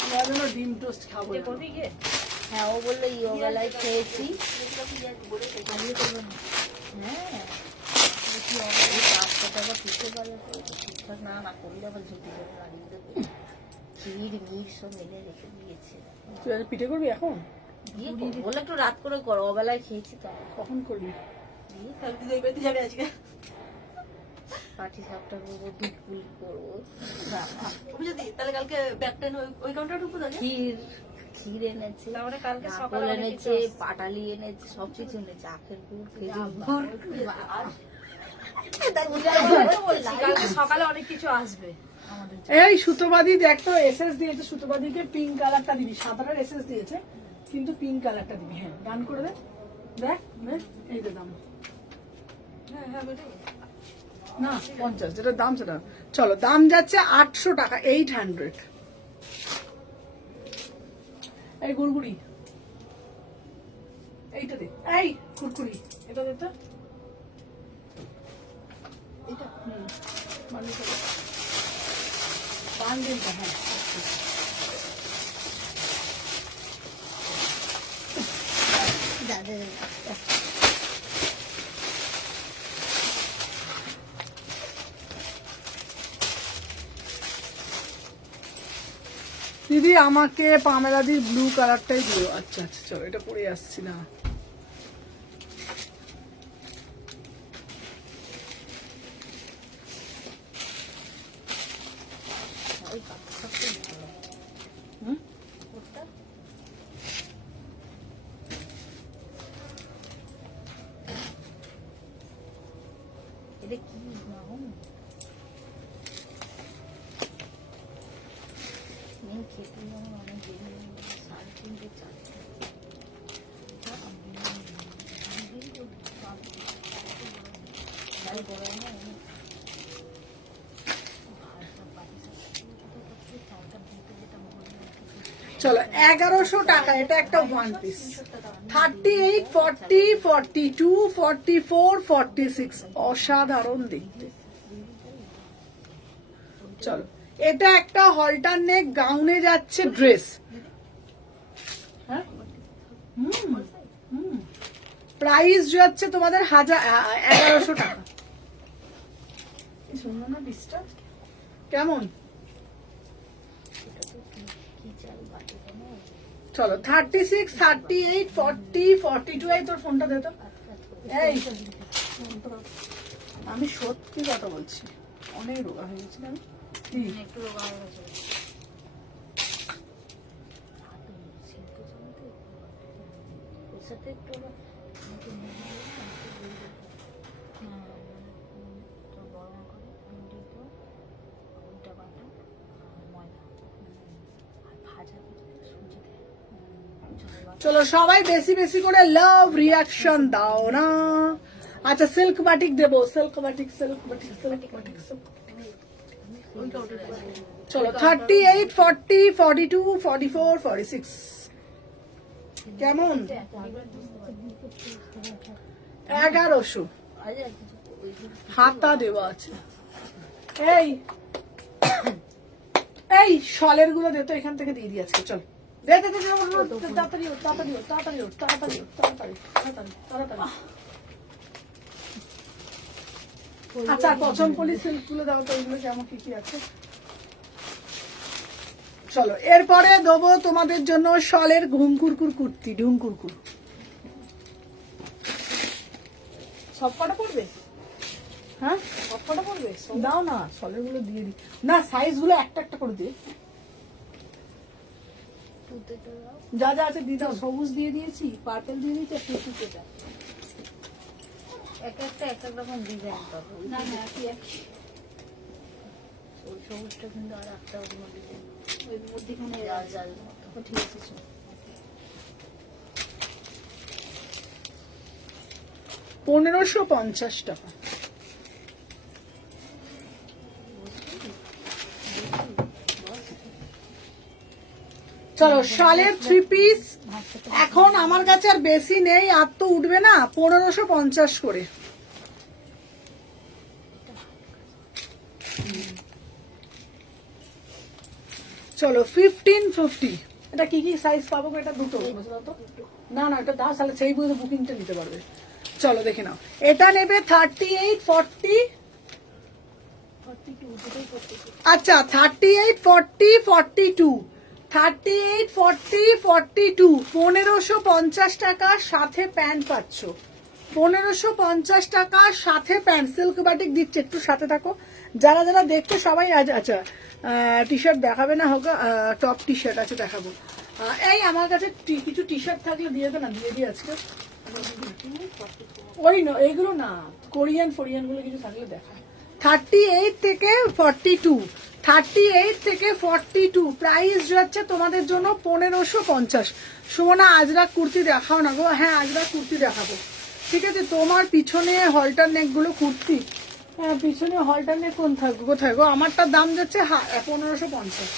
তোমার জন্য ডিম টোস্ট খাবো। করবি গিয়ে? হ্যাঁ ও বললো ইয়োবেলায় খেয়েছি। হ্যাঁ 500 টাকা পিঠে পারে, ঠিকঠাক না না করলে আবার ঝুঁকি করে লাগিয়ে দেবো। ক্ষীর মির সব মেলে রেখে দিয়েছে। তুই আজ পিঠে করবি এখন? দিয়ে করবো। বলে একটু রাত করে করো, অবেলায় খেয়েছি তো। কখন করবি? পাটি সাপটা করবো, দুধ পুলি করবো, তাহলে কালকে ব্যাকটেন ওই কাউন্টারে ঢুকবো তাহলে? ক্ষীর এনেছে, তাহলে কালকে নারকেল সকালে অনেক এনেছে, কিছু আসছে। পাটালি এনেছে, সবকিছু এনেছে, আখের গুড়, খেজুর কালকে সকালে অনেক কিছু আসবে আমাদের। এই সুতোবাদী দেখ তো, এসএস দিয়েছে সুতোবাদীকে, পিঙ্ক কালারটা দিবি। সাদাটার এসএস দিয়েছে কিন্তু পিঙ্ক কালারটা দিবি। হ্যাঁ ডান করে দে, দেখ দেখ, এই যে দাম হ্যাঁ হ্যাঁ বেটাই না 50, যেটা দাম সেটা। চলো দাম যাচ্ছে 800 টাকা, 800। এই গুড়গুড়ি এইটা দে, এই কুরকুরি এটা দে তো। এটা মানে তো পাঁচদিনটা, হ্যাঁ দাদা দিদি আমাকে পামেলাদির ব্লু কালারটাই দিও। আচ্ছা আচ্ছা চলো, এটা পরে আসছি না। ওই কাপড়টা খুব ভালো। হুম? ওটা এটা কি মাহন নেই, খেতে যেমন অনেক দেরি হয়ে গেল, 3:30 4টা। ভাই বড় না চলো 1100 টাকা, এটা একটা ওয়ান পিস। 38, 40, 42, 44, 46 অসাধারণ দেখতে। চলো এটা একটা হলটার নেক গাউনে যাচ্ছে ড্রেস। হ্যাঁ প্রাইস যাচ্ছে তোমাদের 1100 টাকা। সুন্দর না পিসটা? কেমন? চলো 36, 38, 40, 42। এই তোর ফোনটা দে তো। এই আমি সত্যি কথা বলছি, অনেক রোগা হয়ে গেছি আমি। কি? একটু রোগা হয়ে গেছে। ওর সাথে একটু তো গরম করে দিব ওইটা বাটা ময়দা আর ভাজা সুজি দেয়। চলো সবাই বেশি বেশি করে লাভ রিয়াকশন দাও না। আচ্ছা সিল্ক বাটিক দেবো, silk batik, silk batik, silk batik. চলো 38, 40, 42, 44, 46 কেমন? 1100 হাতা দেওয়া আছে। এই এই শলের গুলো দে তো, এখান থেকে দিয়ে দিয়ে আজকে। চল দে দে দে, তাড়াতাড়ি ওঠ, তাড়াতাড়ি ওঠ, তাড়াতাড়ি ওঠ, তাড়াতাড়ি ওঠ, তাড়াতাড়ি তাড়াতাড়ি তাড়াতাড়ি। আচ্ছা কচমপলি সিল্ক গুলো দাও তো, এগুলো কেমন কি কি আছে। চলো এরপরে দেবো তোমাদের জন্য শলের ঘুমকুরকুর কুর্তি, ঢুমকুরকুর। সব কটা পড়বে? হ্যাঁ সব কটা পড়বে? দাও না, শলের গুলো দিয়ে দিই না, সাইজ গুলো একটা একটা করে দিয়ে। যা যা আছে দিয়ে দাও। সবুজ দিয়ে দিয়েছি, পার্পল দিয়ে দিয়েছি, আর পিঙ্ক এটা। এক একটা এক এক রকম ডিজাইন পাবো। না না কি এক ওই সবুজটা কিন্তু আর একটা অন্য ডিজাইন, ওই মধ্যখানে জাল জাল মতো। ঠিক আছে চল। 1550 টাকা। চলো শালের 3 পিস এখন আমার কাছে আর বেশি নেই, আর তো উঠবে না। 1550 করে। চলো 1550। এটা কি কি সাইজ পাবো? এটা দুটো না না, এটা দাও, তাহলে সেই বুঝে বুকিংটা নিতে পারবে। চলো দেখে নাও, এটা নেবে 38, 40। আচ্ছা 38, 40, 42, 38, 40, 42 1550 টাকা সাথে প্যান্ট পাচ্ছ। 1550 টাকা সাথে প্যান্ট, সিল্ক বাটিক দিচ্ছে। একটু সাথে থাকো, যারা যারা দেখছো সবাই। আচ্ছা টি শার্ট দেখাবে না হোক, টপ টি শার্ট আছে দেখাবো। এই আমার কাছে কিছু টি শার্ট থাকলে দিয়ে দে না, দিয়ে দিই আজকে। ওই না এইগুলো না, কোরিয়ান ফোরিয়ান গুলো কিছু থাকলে দেখা। 38 থেকে 42, 38 থেকে 42, প্রাইস যাচ্ছে তোমাদের জন্য 1550। সুমনা আজরাক কুর্তি দেখাও না গো। হ্যাঁ আজরাক কুর্তি দেখাবো, ঠিক আছে। তোমার পিছনে হলটার নেক গুলো কুর্তি, হ্যাঁ পিছনে হলটার নেক কোন থাকবে, কোথায় গো? আমারটার দাম যাচ্ছে 1550।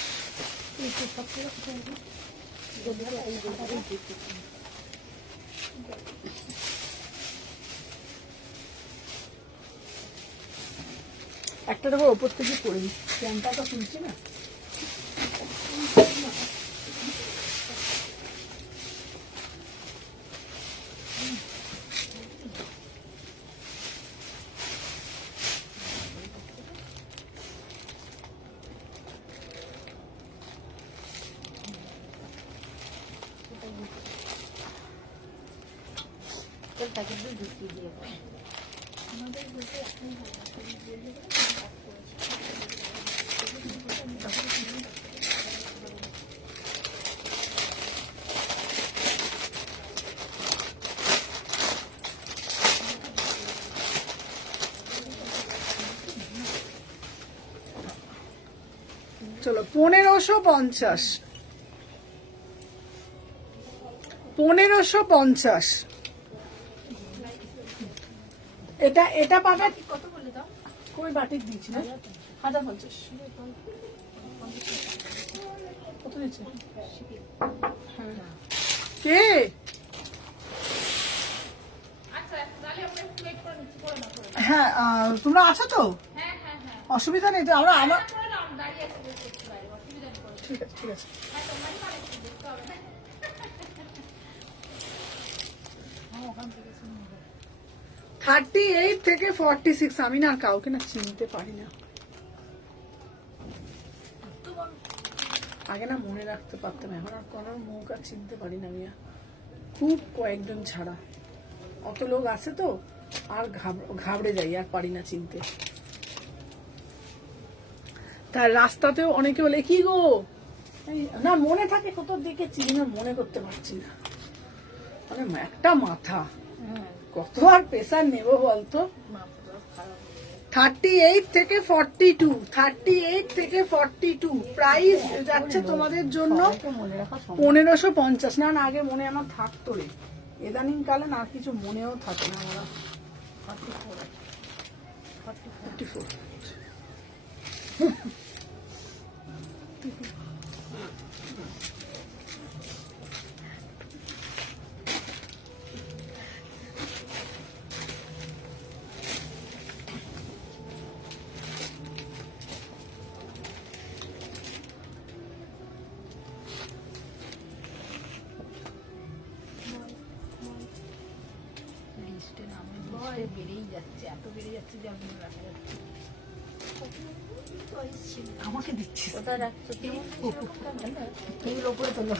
একটা দেখো ওপর থেকে পরে নি, প্যান্টটা তো শুনছি না। তাকে ঢুকিয়ে দিয়ে চলো 1550, 1550 এটা এটা পাবে। কত বলে দাও? কই বাটিক দিচ্ছি না, 1050। কত দিচ্ছে? কে? হ্যাঁ তোমরা আছো তো? অসুবিধা নেই তো, আমরা আমার ঠিক আছে ঠিক আছে। 38 থেকে 46, আমি না আর কাউকে না চিনতে পারি না। আগে না মনে রাখতে পারতাম, এখন আর কোনো মুখ আর চিনতে পারি না আমি, খুব কয়েকজন ছাড়া। অত লোক আছে তো আর ঘাবড়ে যাই, আর পারি না চিনতে। তার রাস্তাতেও অনেকে বলে কি গো, না মনে থাকে কত দিকে চিনি না, মনে করতে পারছি না। মানে একটা মাথা, কত আর প্রেসার নেব বলতো। 38 থেকে 42, 38 থেকে 42, প্রাইস যাচ্ছে তোমাদের জন্য 1550। না না আগে মনে আমার থাকতো রে, ইদানিং কালে না কিছু মনেও থাকে না আমার। 44 বেড়েই যাচ্ছে, এত বেড়ে যাচ্ছে যে আপনি রাখা যাচ্ছে। আমাকে দিচ্ছিস? ওটা রাখছো টেবিল ওপরে তোলো,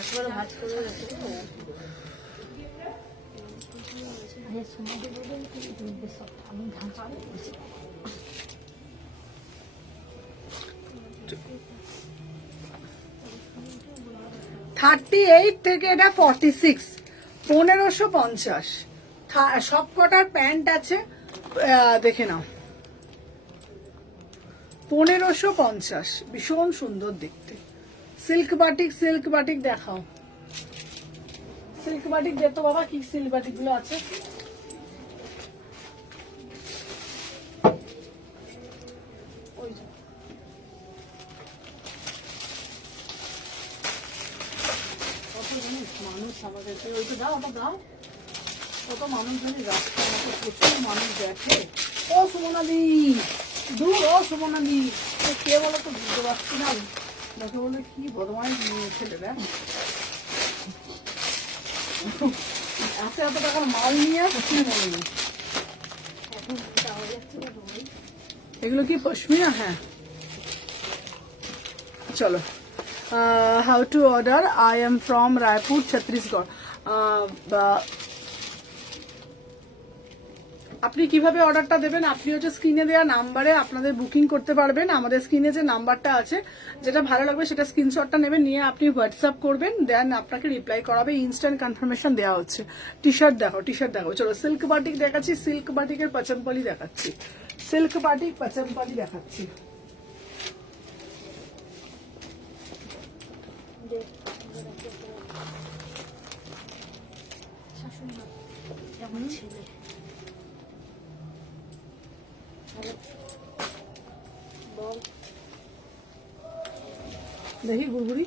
একবারে ভাজ করে রেখে আমি ধান পাবো। 38 থেকে এটা 46, 1550। সব কটার প্যান্ট আছে, দেখে নাও। 1550, ভীষণ সুন্দর দেখতে। সিল্ক বাটিক, সিল্ক বাটিক দেখাও। সিল্ক বাটিক দে তো বাবা, কি সিল্ক বাটিক গুলো আছে। ওই যে কত জানিস মানুষ আমাদের, ওইটা দাও, ওটা দাও। কত মানুষ জানিস, রাস্তার মতো প্রচুর মানুষ দেখে। ও সুমনাদি দূর, ও সুমনাদি কে বলো তো, বুঝতে পারছি না। দেখে বলে কি বদমাইশ নিয়ে ছেলেরা, এত এত টাকার মাল নিয়ে আসছি মনে নেই। এগুলো কি পশমিনা? হ্যাঁ চলো। How to order? I am from Raipur, Chhattisgarh. আপনি কিভাবে অর্ডারটা দেবেন? আপনি হচ্ছে স্ক্রিনে দেওয়া নাম্বারে আপনাদের বুকিং করতে পারবেন। আমাদের স্ক্রিনে যে নাম্বারটা আছে, যেটা ভালো লাগবে সেটা স্ক্রিনশটটা নেবেন, নিয়ে আপনি হোয়াটসঅ্যাপ করবেন, দেন আপনাকে রিপ্লাই করাবে, ইনস্ট্যান্ট কনফার্মেশন দেওয়া হচ্ছে। টি শার্ট দেখো, টি শার্ট দেখো। চলো সিল্ক বাটিক দেখাচ্ছি, সিল্ক বাটিকের পচমপলি দেখাচ্ছি। সিল্ক বাটিক পচমপলি দেখাচ্ছি। শাশুড়ি মা আমার ছেলে দেখি গুড়গুড়ি।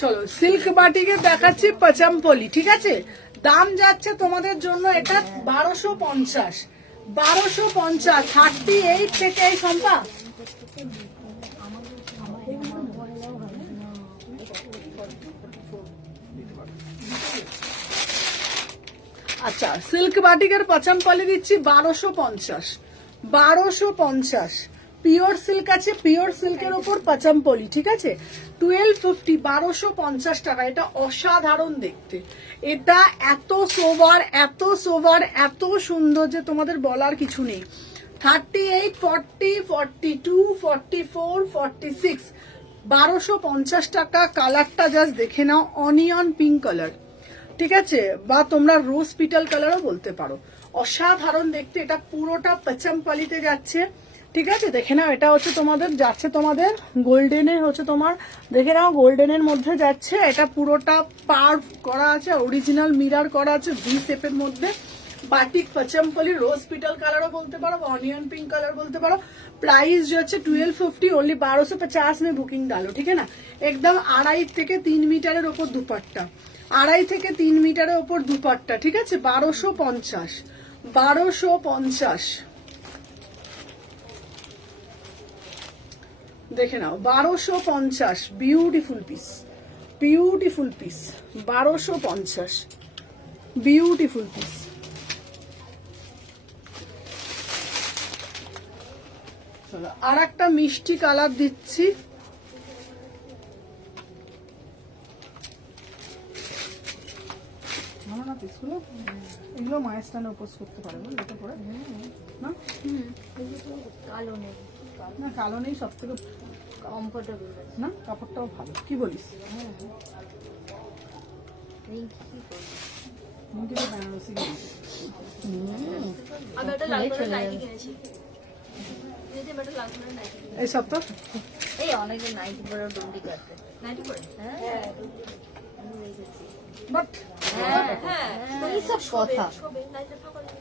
চলো সিল্ক বাটিকে দেখাচ্ছি পচমপলি, ঠিক আছে? দাম যাচ্ছে তোমাদের জন্য এটা 1250, 1250, 38 থেকে এই সম্পা। আচ্ছা সিল্ক বাটিকের পচমপলি দিচ্ছি 1250, 1250। পিওর সিল্ক আছে, পিওর সিল্কের উপর পচমপলি, ঠিক আছে? 1250, 1250 টাকা। এটা অসাধারণ দেখতে, এটা এত সোবার, এত সোবার, এত সুন্দর যে তোমাদের বলার কিছু নেই। 38, 40, 42, 44, 46, 1250 টাকা। কালারটা জাস্ট দেখে নাও, অনিয়ন পিঙ্ক কালার, ঠিক আছে? বা তোমরা রোজ পিটাল কালারও বলতে পারো। অসাধারণ দেখতে, এটা পুরোটা পচমপলিতে যাচ্ছে, ঠিক আছে? দেখে নাও, এটা হচ্ছে তোমাদের যাচ্ছে তোমাদের গোল্ডেনে, হচ্ছে তোমার দেখে নাও গোল্ডেনের মধ্যে যাচ্ছে। এটা পুরোটা পার্ভ করা আছে, অরিজিনাল মিরার করা আছে ভি শেপের মধ্যে। বাটিক পচমপলি, রোজ পিটাল কালারও বলতে পারো, অনিয়ন পিঙ্ক কালার বলতে পারো। प्राइस जो है 1250, ओनली 1250 में बुकिंग डालो, ठीक है ना? एकदम 2.5 থেকে 3 মিটারের উপর দুপাট্টা, 2.5 থেকে 3 মিটারের উপর দুপাট্টা, ঠিক আছে? 1250, 1250 দেখে নাও, 1250। Beautiful piece, beautiful piece, 1250, beautiful piece. চলো আর একটা মিষ্টি কালার দিচ্ছি, ভালো না পিসগুলো? এগুলো মায়ের স্থানে উপোস করতে পারে, এটা পরে না? কালো নেই, না কালো নেই, সব থেকে কমফোর্টেবল না, কাপড়টাও ভালো। কি বলিস? বেনারসি আমি একটা লাল কালার নাইটি কিনেছি, এই সপ্তাহ এই অনেকে নাইটি পরে ডন্ডি কাটে, নাইটি পরে। হ্যাঁ আমি দেখেছি। বাট হ্যাঁ হ্যাঁ এইসব কথা শোবে নাইটে ফাঁকা লাগে।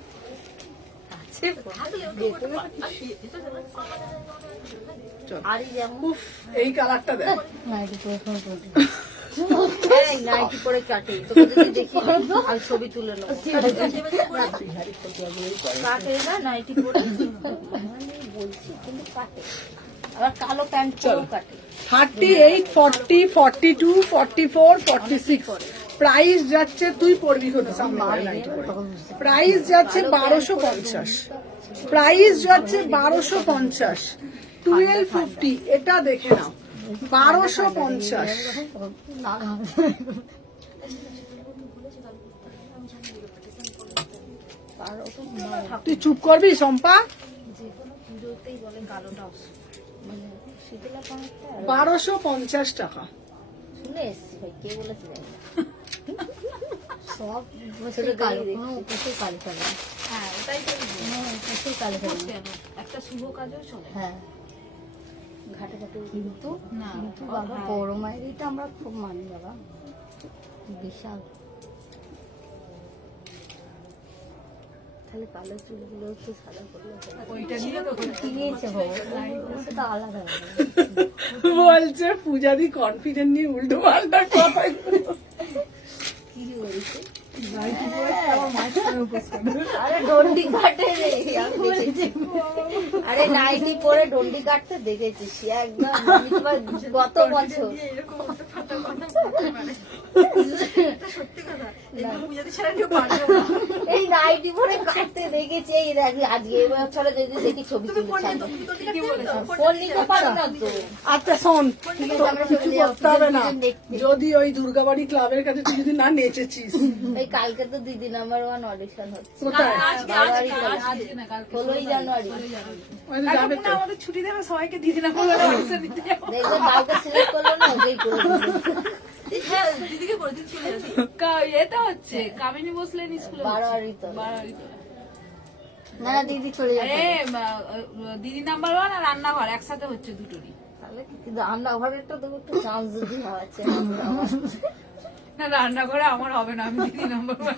আছে। থাকলে ওটা করতে পার- আর এটা যেমন কমা যায়, আরই যেমন উফ এই কালারটা দেখ, নাইটি পরে নাইটি পরে কাটে, তোকে যদি দেখি আর ছবি তুলে নেবো। কাটে না নাইটি পরে, আমি বলছি কিন্তু কাটে। আবার কালো প্যান্ট পরেও কাটে। 38, 40, 42, 44, 46 প্রাইস যাচ্ছে, তুই পড়বি হতে প্রাইস যাচ্ছে 1250, প্রাইস যাচ্ছে 1250, 1250। এটা দেখে নাও, 1250। তুই চুপ করবি সম্পা? যেকোনো পুজোতেই বলে কালোটা মানে শীতলা পাঁচটা 1250 টাকা। শুনে এসছি ভাই, কে বলেছে জানি না। সব বছর কালো, কোনো উপসে কালো চলে না। হ্যাঁ ওটাই তো কোনো উপসে কালো চলে না। কেন একটা শুভ কাজও চলে। হ্যাঁ ঘাটে ঘাটে কিন্তু না, কিন্তু বাবা বড় মায়ের এটা আমরা খুব মানি বাবা, বিশাল। তাহলে কালো চুলগুলো একটু সাদা করলে ওইটা নিয়ে তো কিনিয়েছে বাবা, সেটা আলাদা হবে। বলছে পূজাদি কনফিডেন্ট নিয়ে উল্টো পাল্টা কথা কি বলছে? বলছে। আরে ডন্ডি কাটে রে, আমি দেখেছি। আরে নাইটি পরে ডন্ডি কাটতে দেখেছি, সে একদম আমি তোমার গত বছর এরকম একটা ফাটা কথা বলতে পারে। এটা সত্যি কথা। এগুলো পূজাতে ছাড়া কেউ পারবে না। এই নাইটি পরে কাটতে দেখেছি এই দেখ আজকে এবছরে যদি দেখি ছবি তুলে ছাড়বো। ফোন নিতে পারো না তো। আচ্ছা শোন, ঠিক আছে, তো আমরা কিছু চলে যাবো করতে হবে না। দুজন দেখতে। যদি ওই দুর্গাবাড়ি ক্লাবের কাছে তুই যদি না নেচেছিস, এই কালকে তো দিদি নাম্বার 1 অডিশন হচ্ছে। কোথায়? বাবারই আজকে কালকে। না, কালকে 16ই জানুয়ারি। ওই যে যাবে তো। আমাদের ছুটি দেবে সবাইকে দিদি না বলে অডিশন দিতে যাবো। দেখবে কাউকে সিলেক্ট করলো না ওকেই করে দিল। হ্যাঁ দিদিকে করে দিন চলে যাবি। এতে হচ্ছে কামিনী বসলেন স্কুলে বারোয়ারি তো। 12 তো। না না দিদি চলে যাবে। দিদি নাম্বার 1 আর রান্নাঘর একসাথে হচ্ছে দুটোরই। তাহলে কিন্তু রান্নাঘরেরটা তো একটু চান্স যদি হচ্ছে। না রান্নাঘরে আমার হবে না, আমি দিদি নাম্বার 1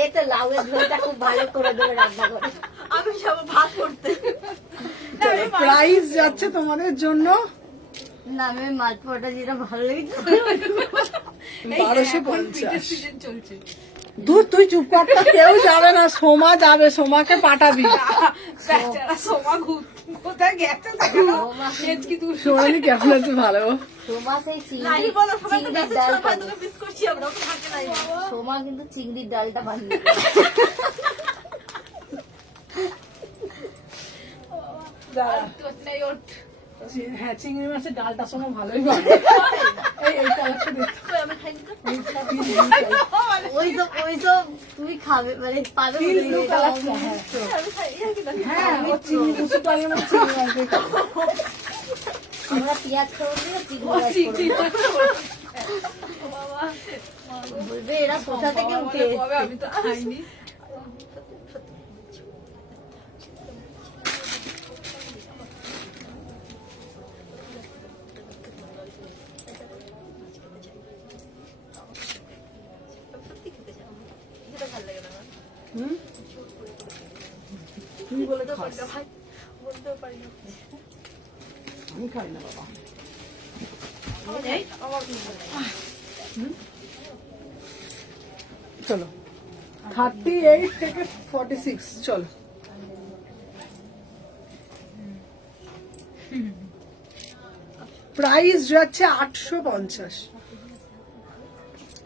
এই তো লাউয়ের ঝোলটা খুব ভালো করে দেবে রান্নাঘরে। আমি যাবো ভাত করতে। প্রাইজ যাচ্ছে তোমাদের জন্য না আমি মাছ পোড়াটা যেটা ভালো লেগেছে। 1250। সিজন চলছে। দূর তুই চুপ কর তো, কেউ যাবে না, সোমা যাবে, সোমাকে পাঠাবি। বেচারা সোমা কোথায় গেছে কি তুই সোমালি কেমন আছে? ভালো। সোমা সেই নাই বলো সবাই তো চিংড়ির মেসেজ ডাল করে পাবে। তোকে মিস করছি আমরা, ওকে থাকে নাই। সোমা কিন্তু চিংড়ির ডালটা বানিয়ে নেই ওর হ্যাঁ, চিংড়ি মাছের ডালটা সময় ভালোই বানায়। এই কালারটা দেখতে কই আমি খাইনি তো। ওইসব তুমি খাবে মানে পাবে বলে ব্লু এটা কালারটা, হ্যাঁ। আমি খাই আর কি না। হ্যাঁ, ও চিংড়ি মুসুর ডাল আমার চিংড়ি মাছ দিয়ে খাবে। আমরা পেঁয়াজ খাবো দিয়ে চিংড়ি মাছ করবো। বলবে এরা কোথা থেকে উঠে কবে এসছে? আমি তো খাইনি। সত্যি খেতে চাও? যেটা ভালো লাগে না আমার। হুম? তুই বলে খাস। ভাই বলতেও পারি না। আমি খাই না বাবা। এই, আমার খুব ভালো লাগে। চলো 38 থেকে 46 চলো। প্রাইস যাচ্ছে 850।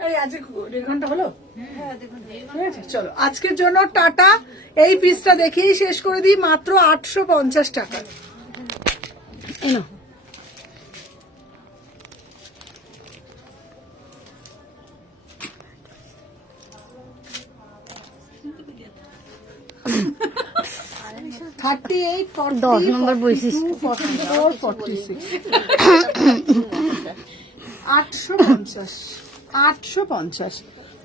এই আজ 1.5 ঘন্টা হলো। হ্যাঁ দেখুন ঠিক আছে, চলো আজকের জন্য টাটা। এই পিসটা দেখিয়েই শেষ করে দিই, মাত্র 850 টাকা। এই নাও। $38, 40, 10 নম্বর বৈশিষ্ট্য। 44, 46 850 850।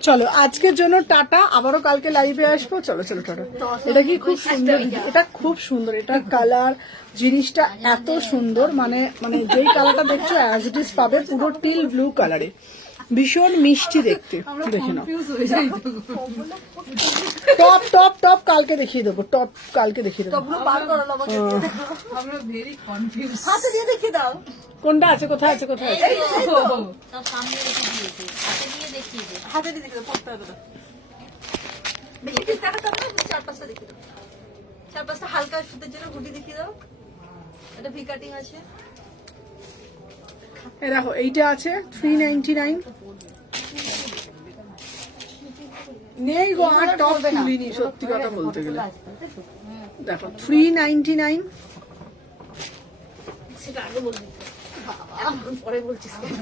চলো আজকের জন্য টাটা, আবারও কালকে লাইভে আসবো। চলো চলো টাটা। এটা কি খুব সুন্দর, এটা খুব সুন্দর, এটা কালার জিনিসটা এত সুন্দর, মানে মানে যেই কালারটা দেখছো অ্যাজ ইট ইজ পাবে, পুরো টিল ব্লু কালারে, ভীষণ মিষ্টি দেখতে। দেখে নাও। টপ টপ টপ কালকে দেখিয়ে দেবো, টপ কালকে দেখিয়ে দেবো। তোমরা বার করো আমাকে দিয়ে দেখো। আমরা ভেরি কনফিউজ। হাতে দিয়ে দেখিয়ে দাও। কোনটা আছে, কোথায় আছে, কোথায় আছে? তার সামনে রেখে দিয়েছে হাতে দিয়ে দেখিয়ে দে। হাতে দিয়ে দেখিয়ে দাও, পড়তে হবে না। বেশি পিস দেখাতে হবে না, 4-5টা দেখিয়ে দাও। 4-5টা হালকা সুতের জন্য গুটি দেখিয়ে দাও। এটা ভি কাটিং আছে। এই দেখো এইটা আছে 399। নেই গো, আর টপ তুলিনি সত্যি কথা বলতে গেলে। দেখো 399। সেটা আগে বলবি। এখন পরে বলছিস কেন?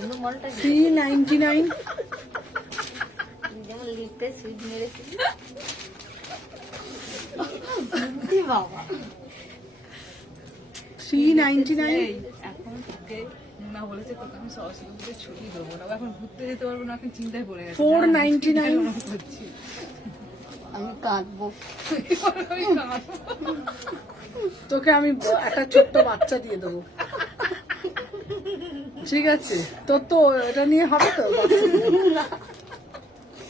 অন্য মলটা 399। যেমন লিপে সুইট মেরেছিলি বাবা। 399। এখন তোকে না বলেছে তোকে আমি সরস্বতী পুজোয় ছুটি দেবো না, ও এখন ঘুরতে যেতে পারবো না, এখন চিন্তায় পড়ে গেছে। 499। করছি আমি কাঁদবো। আমি কাঁদবো। তোকে আমি একটা ছোট্ট বাচ্চা দিয়ে দেবো, ঠিক আছে? তোর তো এটা নিয়ে হবে তো, বাচ্চা দিয়ে দেবো।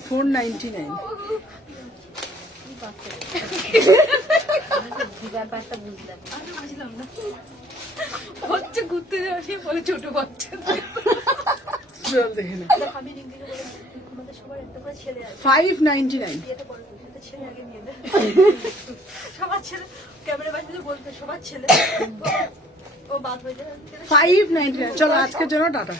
499। ব্যাপারটা বুঝলাম। আমি বুঝলাম না। হচ্ছে ঘুরতে যাওয়া সে বলে ছোট বাচ্চা। চল দেখে না। আমি রিঙ্কিকে বলে আমাদের সবার একটা করে ছেলে আছে। 599। বিয়েটা বড় একটা ছেলে আগে নিয়ে দে। সবার ছেলে ক্যামেরা বাজলে বলতে সবার ছেলে। ও বাদ হয়ে যায়। 599। চলো আজকের জন্য টাটা।